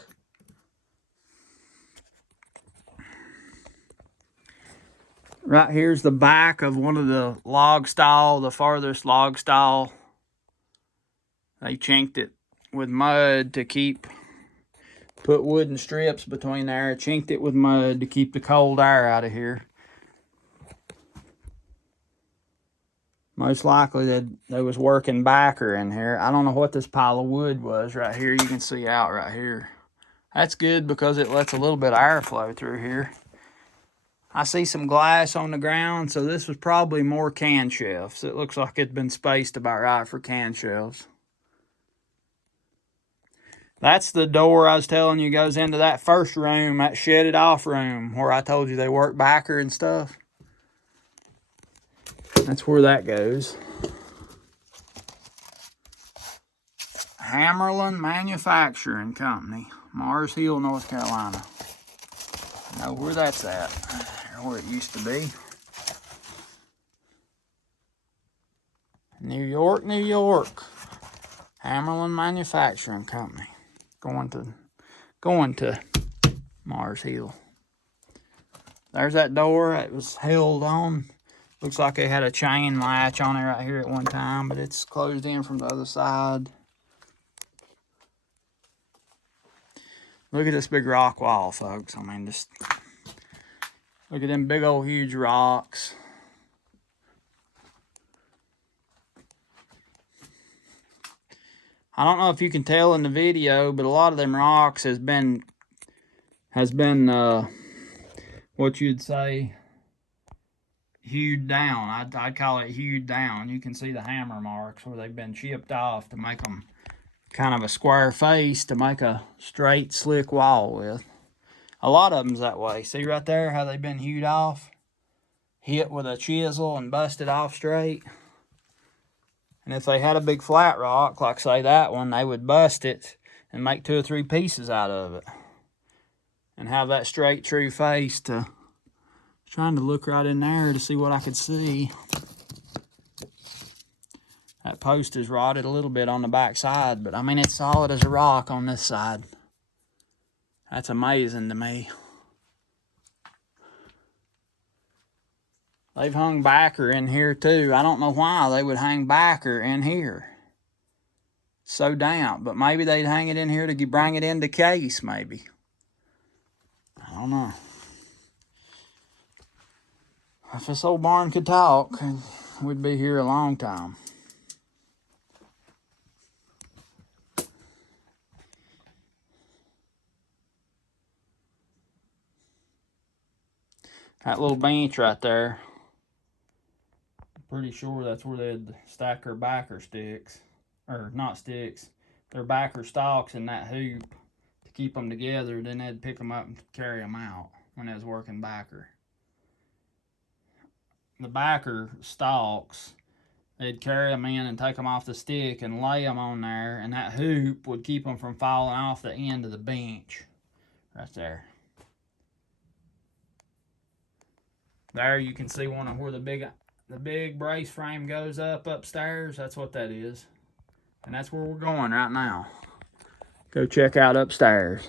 Right here's the back of one of the log stall, the farthest log stall. They chinked it with mud to put wooden strips between there, chinked it with mud to keep the cold air out of here. Most likely they was working backer in here. I don't know what this pile of wood was right here. You can see out right here. That's good because it lets a little bit of air flow through here. I see some glass on the ground, so this was probably more can shelves. It looks like it'd been spaced about right for can shelves. That's the door I was telling you goes into that first room, that shedded off room, where I told you they work backer and stuff. That's where that goes. Hammerlin Manufacturing Company, Mars Hill, North Carolina. I know where that's at, where it used to be. New York, New York. Hammerlin Manufacturing Company. Going to Mars Hill. There's that door. It was held on. Looks like they had a chain latch on it right here at one time, but it's closed in from the other side. Look at this big rock wall, folks. I mean, just look at them big old huge rocks. I don't know if you can tell in the video, but a lot of them rocks has been what you'd say hewed down. I'd call it hewed down. You can see the hammer marks where they've been chipped off to make them kind of a square face to make a straight, slick wall with. A lot of them's that way. See right there how they've been hewed off? Hit with a chisel and busted off straight. And if they had a big flat rock, like say that one, they would bust it and make 2 or 3 pieces out of it. And have that straight, true face to... Trying to look right in there to see what I could see. That post is rotted a little bit on the back side, but I mean, it's solid as a rock on this side. That's amazing to me. They've hung backer in here too. I don't know why they would hang backer in here. It's so damp, but maybe they'd hang it in here to bring it into case, maybe. I don't know. If this old barn could talk, we'd be here a long time. That little bench right there, I'm pretty sure that's where they'd stack their backer sticks. Or not sticks, their backer stalks in that hoop to keep them together. Then they'd pick them up and carry them out when they was working backer. The backer stalks, they'd carry them in and take them off the stick and lay them on there, and that hoop would keep them from falling off the end of the bench right there. There you can see one of where the big brace frame goes upstairs. That's what that is. And that's where we're going right now. Go check out upstairs.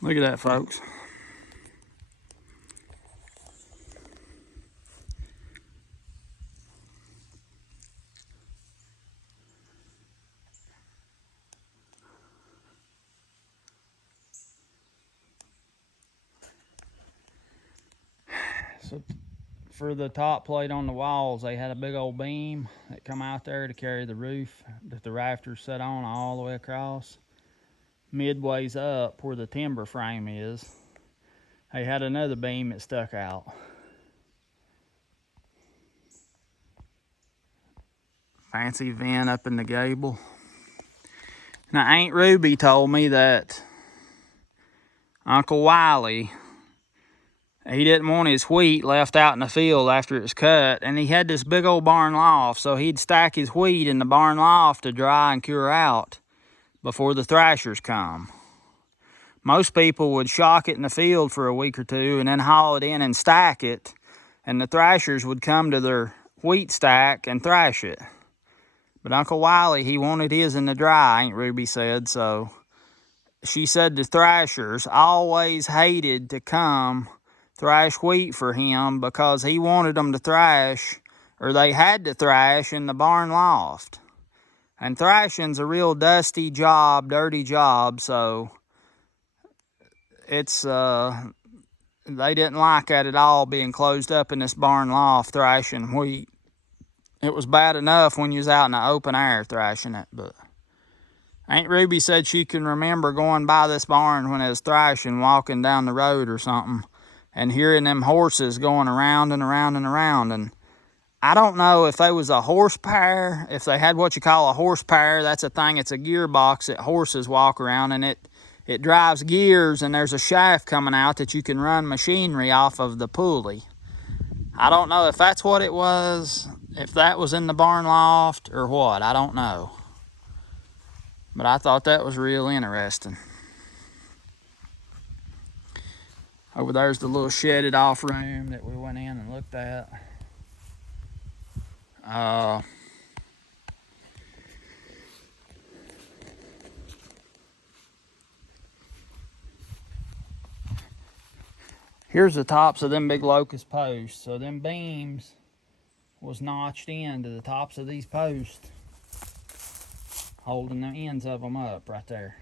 Look at that, folks. So for the top plate on the walls, they had a big old beam that come out there to carry the roof that the rafters set on all the way across. Midways up where the timber frame is, they had another beam that stuck out. Fancy vent up in the gable. Now Aunt Ruby told me that Uncle Wiley, he didn't want his wheat left out in the field after it was cut, and he had this big old barn loft, so he'd stack his wheat in the barn loft to dry and cure out before the thrashers come. Most people would shock it in the field for a week or two and then haul it in and stack it, and the thrashers would come to their wheat stack and thrash it. But Uncle Wiley, he wanted his in the dry, Aunt Ruby said, so she said the thrashers always hated to come thrash wheat for him because he wanted them to thrash, or they had to thrash in the barn loft. And thrashing's a real dusty job, dirty job, so it's, they didn't like that at all, being closed up in this barn loft thrashing wheat. It was bad enough when you was out in the open air thrashing it, but Aunt Ruby said she can remember going by this barn when it was thrashing, walking down the road or something, and hearing them horses going around and around and around. And I don't know if they was a horsepower, if they had what you call a horsepower. That's a thing, it's a gearbox that horses walk around, and it drives gears, and there's a shaft coming out that you can run machinery off of the pulley. I don't know if that's what it was, if that was in the barn loft or what, I don't know. But I thought that was real interesting. Over there's the little shedded off room that we went in and looked at. Here's the tops of them big locust posts. So them beams was notched into the tops of these posts, holding the ends of them up right there.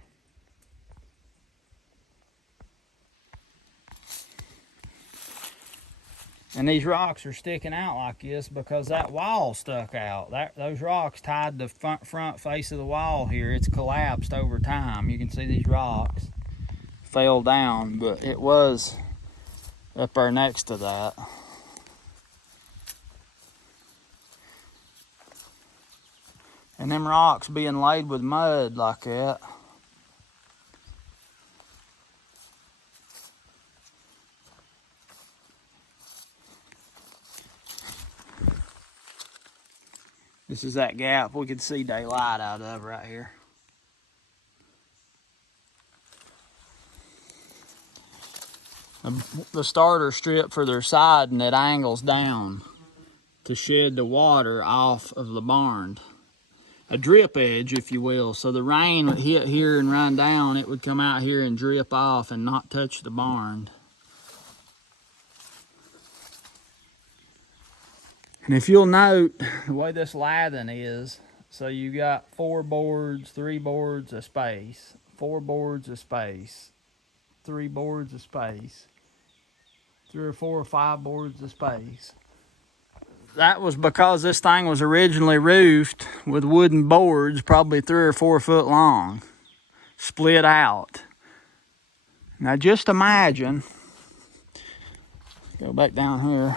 And these rocks are sticking out like this because that wall stuck out. Those rocks tied the front face of the wall here. It's collapsed over time. You can see these rocks fell down, but it was up there next to that. And them rocks being laid with mud like that, this is that gap we could see daylight out of right here. The starter strip for their siding that angles down to shed the water off of the barn. A drip edge, if you will. So the rain would hit here and run down, it would come out here and drip off and not touch the barn. And if you'll note the way this lathing is, so you got 4 boards, 3 boards of space, 4 boards of space, 3 boards of space, 3 or 4 or 5 boards of space. That was because this thing was originally roofed with wooden boards, probably 3 or 4 foot long, split out. Now just imagine, go back down here,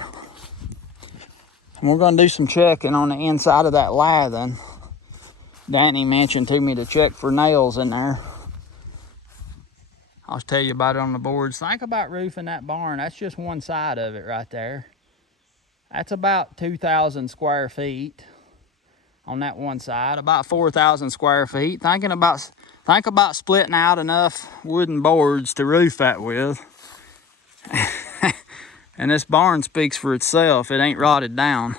and we're gonna do some checking on the inside of that lathing. Danny mentioned to me to check for nails in there. I'll tell you about it on the boards. Think about roofing that barn. That's just one side of it right there. That's about 2,000 square feet on that one side, about 4,000 square feet. Think about splitting out enough wooden boards to roof that with. And this barn speaks for itself. It ain't rotted down.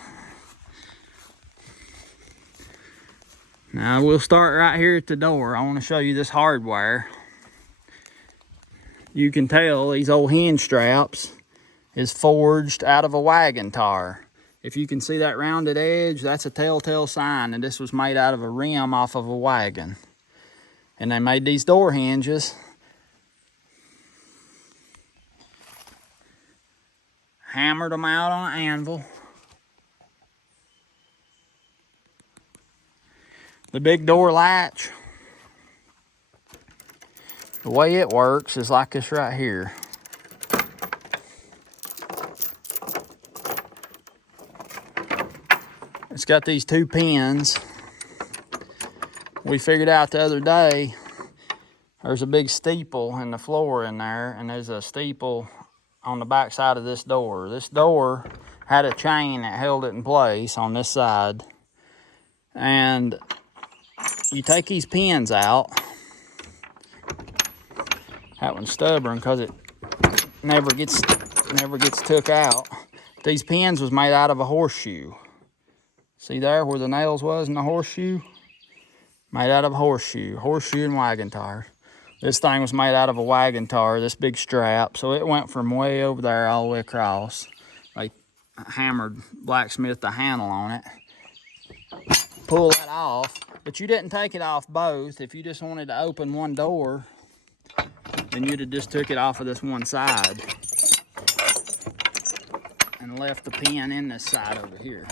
Now we'll start right here at the door. I want to show you this hardware. You can tell these old hinge straps is forged out of a wagon tire. If you can see that rounded edge, that's a telltale sign that this was made out of a rim off of a wagon. And they made these door hinges. Hammered them out on an anvil. The big door latch, the way it works is like this right here. It's got these 2 pins. We figured out the other day, there's a big steeple in the floor in there, and there's a steeple on the back side of this door. This door had a chain that held it in place on this side. And you take these pins out. That one's stubborn because it never gets took out. These pins was made out of a horseshoe. See there where the nails was in the horseshoe? Made out of a horseshoe and wagon tire. This thing was made out of a wagon tire, this big strap, so it went from way over there all the way across. They hammered, blacksmithed the handle on it. Pull that off, but you didn't take it off both. If you just wanted to open one door, then you'd have just took it off of this one side and left the pin in this side over here.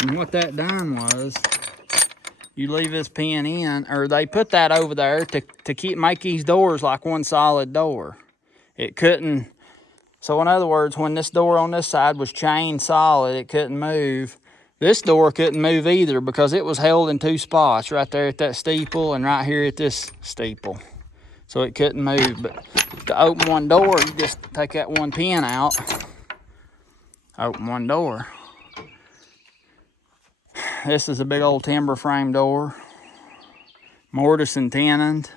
And what that done was, you leave this pin in, or they put that over there to make these doors like one solid door. It couldn't, so in other words, when this door on this side was chained solid, it couldn't move. This door couldn't move either because it was held in 2 spots, right there at that steeple and right here at this steeple. So it couldn't move, but to open one door, you just take that one pin out, open one door. This is a big old timber frame door, mortise and tenoned.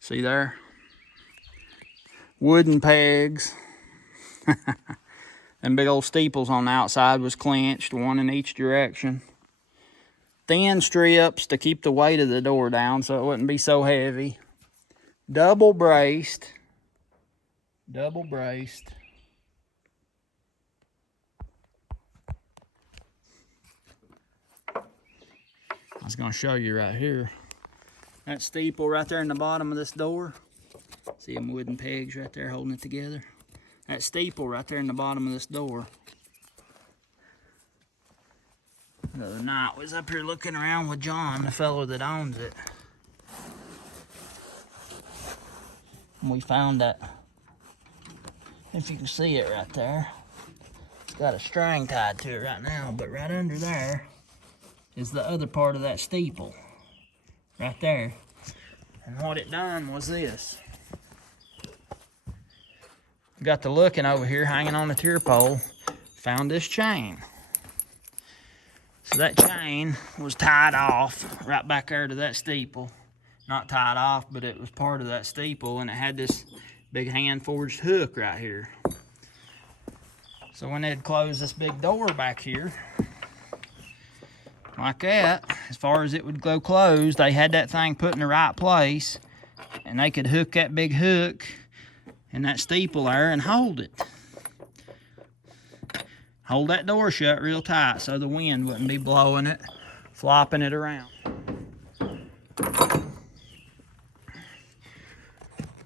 See there? Wooden pegs. And big old steeples on the outside was clenched, one in each direction. Thin strips to keep the weight of the door down so it wouldn't be so heavy. Double braced. Double braced. I was going to show you right here. That steeple right there in the bottom of this door. See them wooden pegs right there holding it together? That steeple right there in the bottom of this door. The other night was up here looking around with John, the fellow that owns it. And we found that, if you can see it right there, it's got a string tied to it right now, but right under there is the other part of that steeple, right there. And what it done was this. Got to looking over here, hanging on the tier pole, found this chain. So that chain was tied off right back there to that steeple. Not tied off, but it was part of that steeple, and it had this big hand-forged hook right here. So when they'd close this big door back here, like that, as far as it would go closed, they had that thing put in the right place, and they could hook that big hook in that steeple there and hold it. Hold that door shut real tight so the wind wouldn't be blowing it, flopping it around.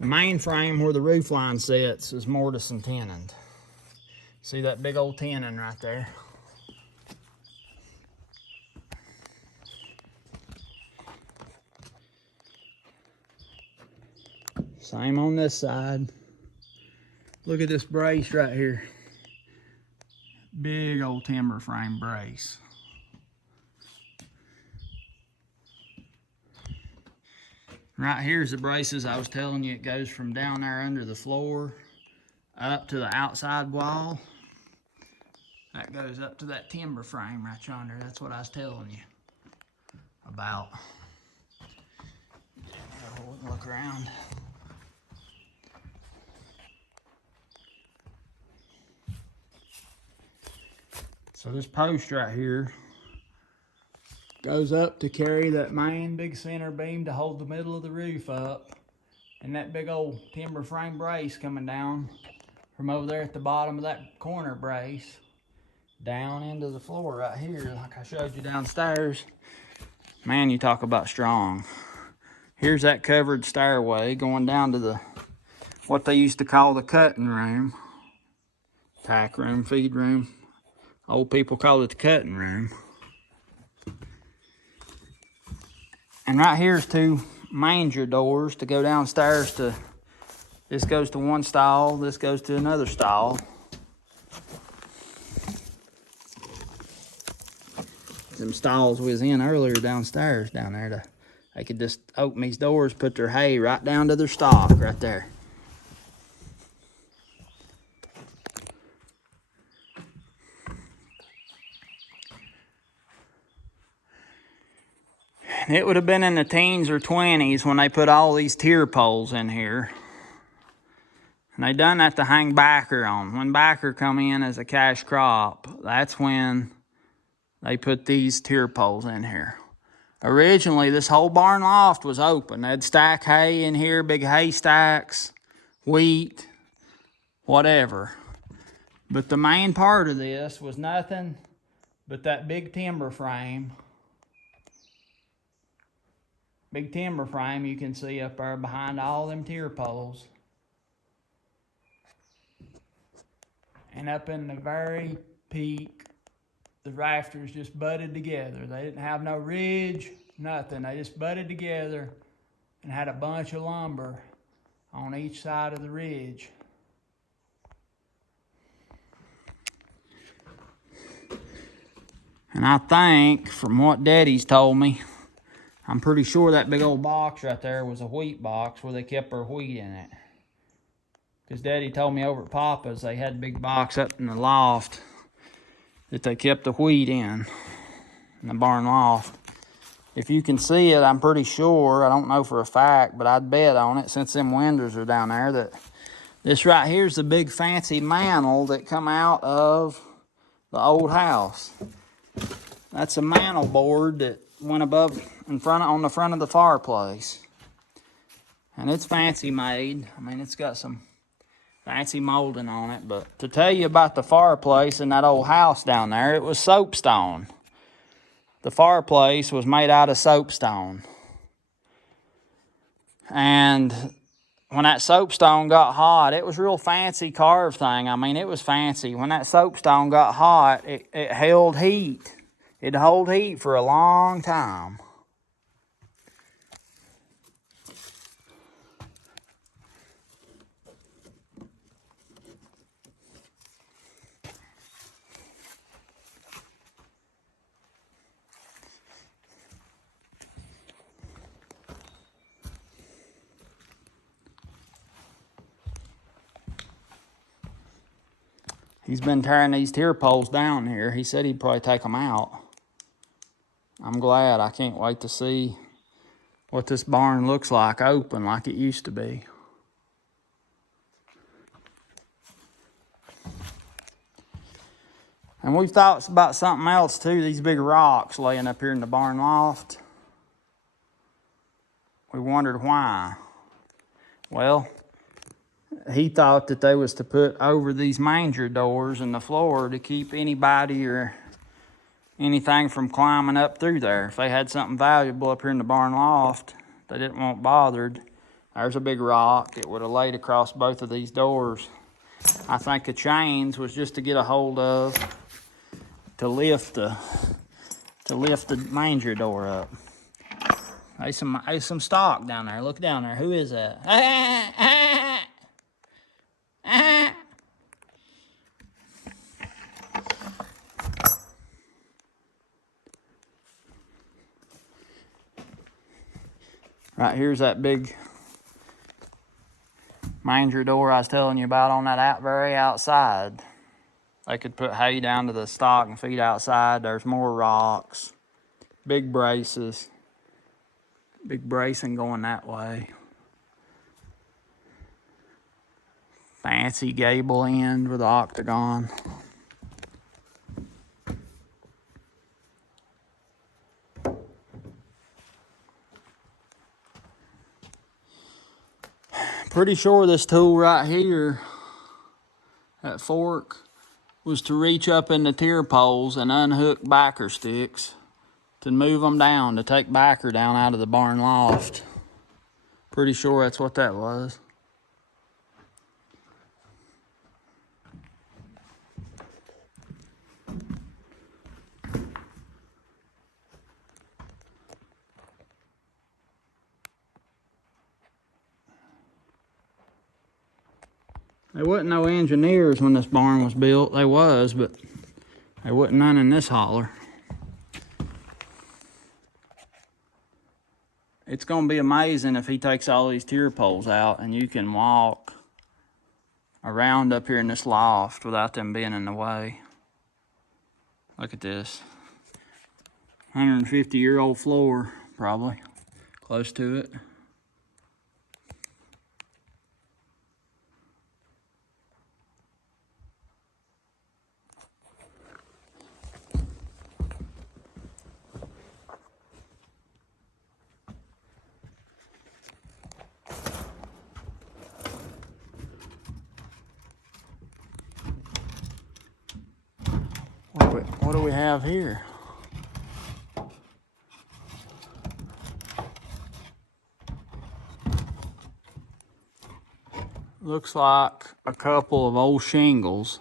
The main frame where the roof line sits is mortise and tenoned. See that big old tenon right there? Same on this side. Look at this brace right here. Big old timber frame brace. Right here's the braces I was telling you. It goes from down there under the floor up to the outside wall. That goes up to that timber frame right yonder. That's what I was telling you about. Look around. So this post right here goes up to carry that main big center beam to hold the middle of the roof up, and that big old timber frame brace coming down from over there at the bottom of that corner brace down into the floor right here, like I showed you downstairs. Man, you talk about strong. Here's that covered stairway going down to the what they used to call the cutting room, tack room, feed room. Old people call it the cutting room. And right here's two manger doors to go downstairs to, this goes to one stall, this goes to another stall. Them stalls we was in earlier downstairs down there, they could just open these doors, put their hay right down to their stock right there. It would have been in the teens or 20s when they put all these tier poles in here. And they done that to hang backer on. When backer come in as a cash crop, that's when they put these tier poles in here. Originally, this whole barn loft was open. They'd stack hay in here, big hay stacks, wheat, whatever. But the main part of this was nothing but that big timber frame. Big timber frame you can see up there behind all them tier poles. And up in the very peak, the rafters just butted together. They didn't have no ridge, nothing. They just butted together and had a bunch of lumber on each side of the ridge. And I think, from what Daddy's told me, I'm pretty sure that big old box right there was a wheat box where they kept their wheat in it. Because Daddy told me over at Papa's they had a big box up in the loft that they kept the wheat in the barn loft. If you can see it, I'm pretty sure, I don't know for a fact, but I'd bet on it since them windows are down there, that this right here is the big fancy mantle that come out of the old house. That's a mantle board that went above on the front of the fireplace. And it's fancy made. I mean, it's got some fancy molding on it. But to tell you about the fireplace in that old house down there, it was soapstone. The fireplace was made out of soapstone. And when that soapstone got hot, it was a real fancy carved thing. I mean, it was fancy. When that soapstone got hot, it held heat. It'd hold heat for a long time. He's been tearing these tier poles down here. He said he'd probably take them out. I'm glad. I can't wait to see what this barn looks like open like it used to be. And we've thought about something else too, these big rocks laying up here in the barn loft. We wondered why. Well, he thought that they was to put over these manger doors in the floor to keep anybody or anything from climbing up through there. If they had something valuable up here in the barn loft, they didn't want bothered. There's a big rock. It would have laid across both of these doors. I think the chains was just to get a hold of to lift the manger door up. There's some stock down there. Look down there. Who is that? Right here's that big manger door I was telling you about on that very outside. They could put hay down to the stock and feed outside. There's more rocks, big braces, big bracing going that way. Fancy gable end with the octagon. Pretty sure this tool right here, that fork, was to reach up in the tier poles and unhook backer sticks to move them down, to take backer down out of the barn loft. Pretty sure that's what that was. There wasn't no engineers when this barn was built. They was, but there wasn't none in this holler. It's gonna be amazing if he takes all these tier poles out and you can walk around up here in this loft without them being in the way. Look at this. 150-year-old floor, probably. Close to it. What do we have here? Looks like a couple of old shingles.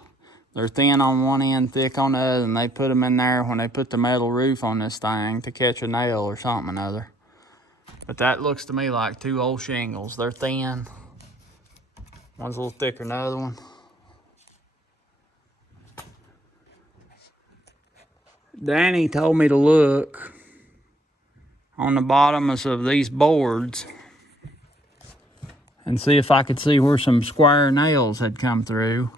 They're thin on one end, thick on the other, and they put them in there when they put the metal roof on this thing to catch a nail or something or other. But that looks to me like two old shingles. They're thin. One's a little thicker than the other one. Danny told me to look on the bottoms of these boards and see if I could see where some square nails had come through.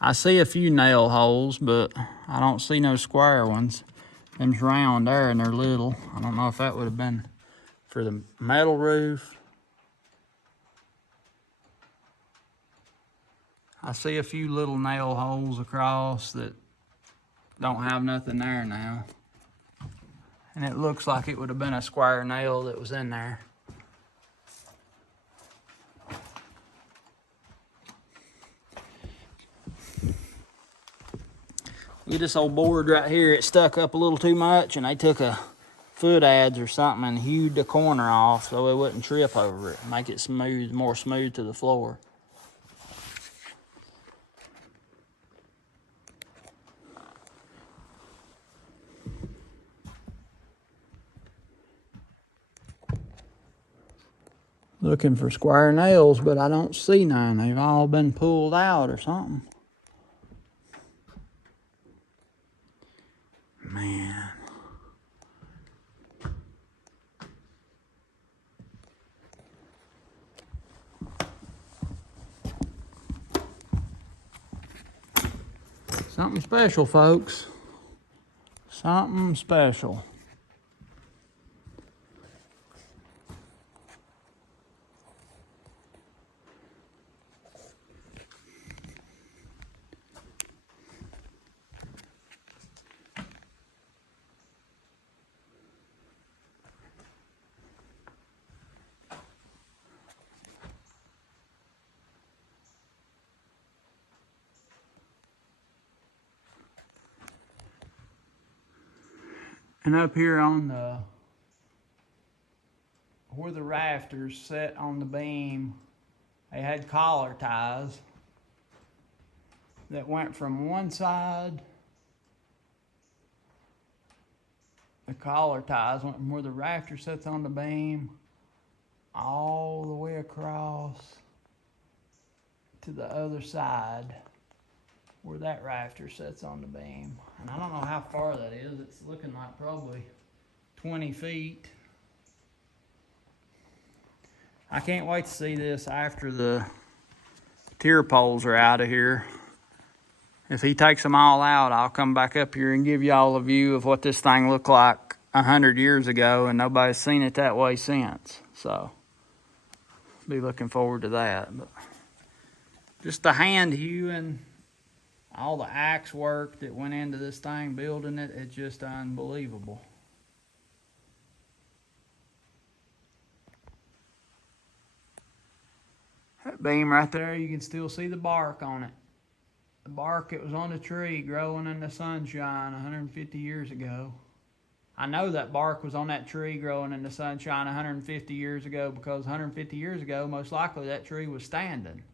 I see a few nail holes, but I don't see no square ones. Them's round there and they're little. I don't know if that would have been for the metal roof. I see a few little nail holes across that don't have nothing there now. And it looks like it would have been a square nail that was in there. Look at this old board right here. It stuck up a little too much and they took a foot adze or something and hewed the corner off so it wouldn't trip over it. Make it smooth, more smooth to the floor. Looking for square nails, but I don't see none. They've all been pulled out or something. Man. Something special, folks. Something special. And up here on the, where the rafters set on the beam, they had collar ties that went from one side. The collar ties went from where the rafter sets on the beam all the way across to the other side where that rafter sets on the beam. And I don't know how far that is. It's looking like probably 20 feet. I can't wait to see this after the tier poles are out of here. If he takes them all out, I'll come back up here and give y'all a view of what this thing looked like 100 years ago, and nobody's seen it that way since. So, be looking forward to that. But just the hand hewing, all the axe work that went into this thing, building it, it's just unbelievable. That beam right there, you can still see the bark on it. The bark that was on the tree growing in the sunshine 150 years ago. I know that bark was on that tree growing in the sunshine 150 years ago because 150 years ago, most likely that tree was standing.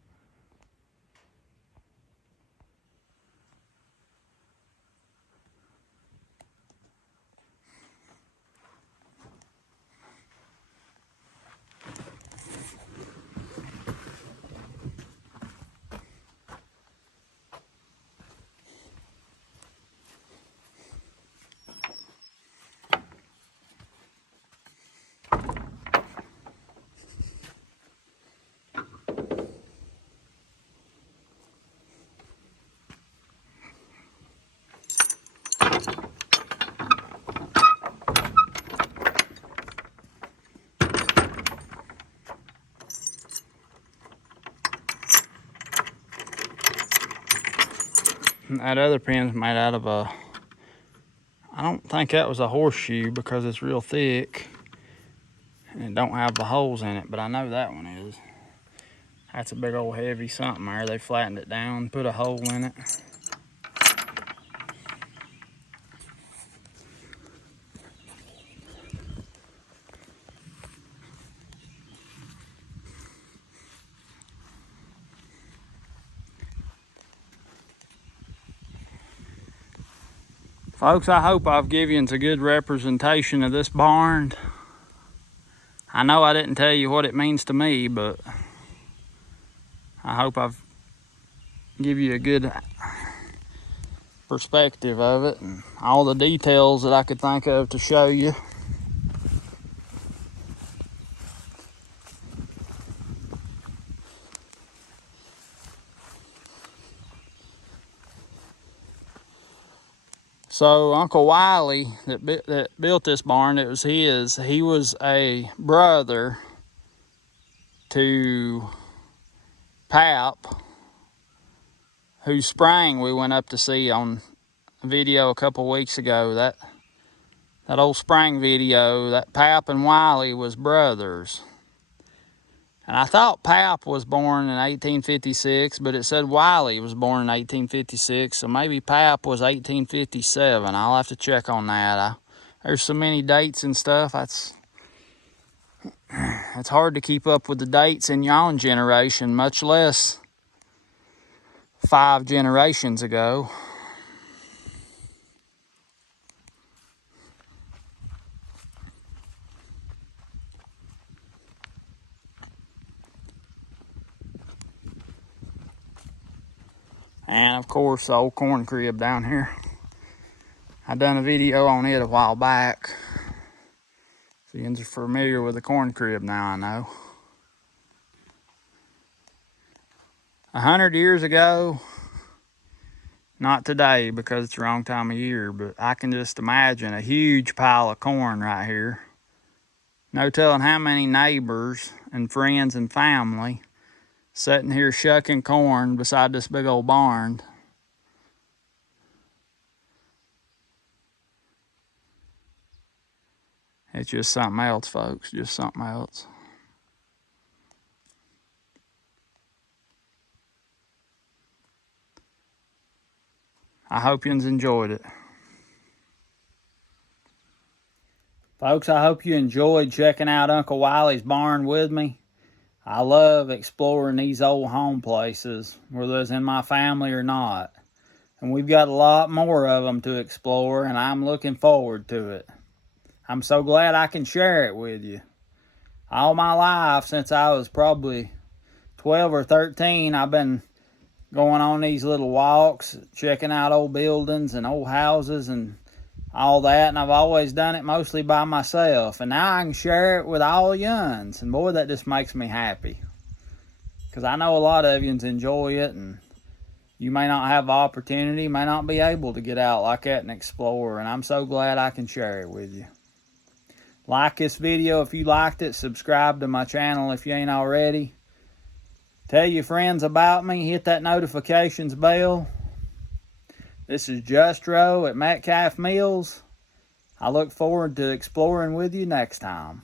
That other pin's made out of a, I don't think that was a horseshoe because it's real thick and it don't have the holes in it, but I know that one is. That's a big old heavy something there. They flattened it down, put a hole in it. Folks, I hope I've given you a good representation of this barn. I know I didn't tell you what it means to me, but I hope I've give you a good perspective of it and all the details that I could think of to show you. So Uncle Wiley that built this barn, it was his. He was a brother to Pap, whose spring we went up to see on a video a couple weeks ago. That old spring video, that Pap and Wiley was brothers. And I thought Pap was born in 1856, but it said Wiley was born in 1856, so maybe Pap was 1857. I'll have to check on that. There's so many dates and stuff. It's hard to keep up with the dates in your own generation, much less 5 generations ago. And of course, the old corn crib down here. I done a video on it a while back. So you're familiar with the corn crib now, I know. 100 years ago, not today because it's the wrong time of year, but I can just imagine a huge pile of corn right here. No telling how many neighbors and friends and family sitting here shucking corn beside this big old barn. It's just something else, folks, just something else. I hope you enjoyed it. Folks, I hope you enjoyed checking out Uncle Wiley's barn with me. I love exploring these old home places, whether it's in my family or not. And we've got a lot more of them to explore, and I'm looking forward to it. I'm so glad I can share it with you. All my life, since I was probably 12 or 13, I've been going on these little walks, checking out old buildings and old houses and all that, and I've always done it mostly by myself. And now I can share it with all yuns, and boy, that just makes me happy. Because I know a lot of yous enjoy it, and you may not have the opportunity, may not be able to get out like that and explore, and I'm so glad I can share it with you. Like this video if you liked it, subscribe to my channel if you ain't already. Tell your friends about me, hit that notifications bell. This is Justro at Metcalf Mills. I look forward to exploring with you next time.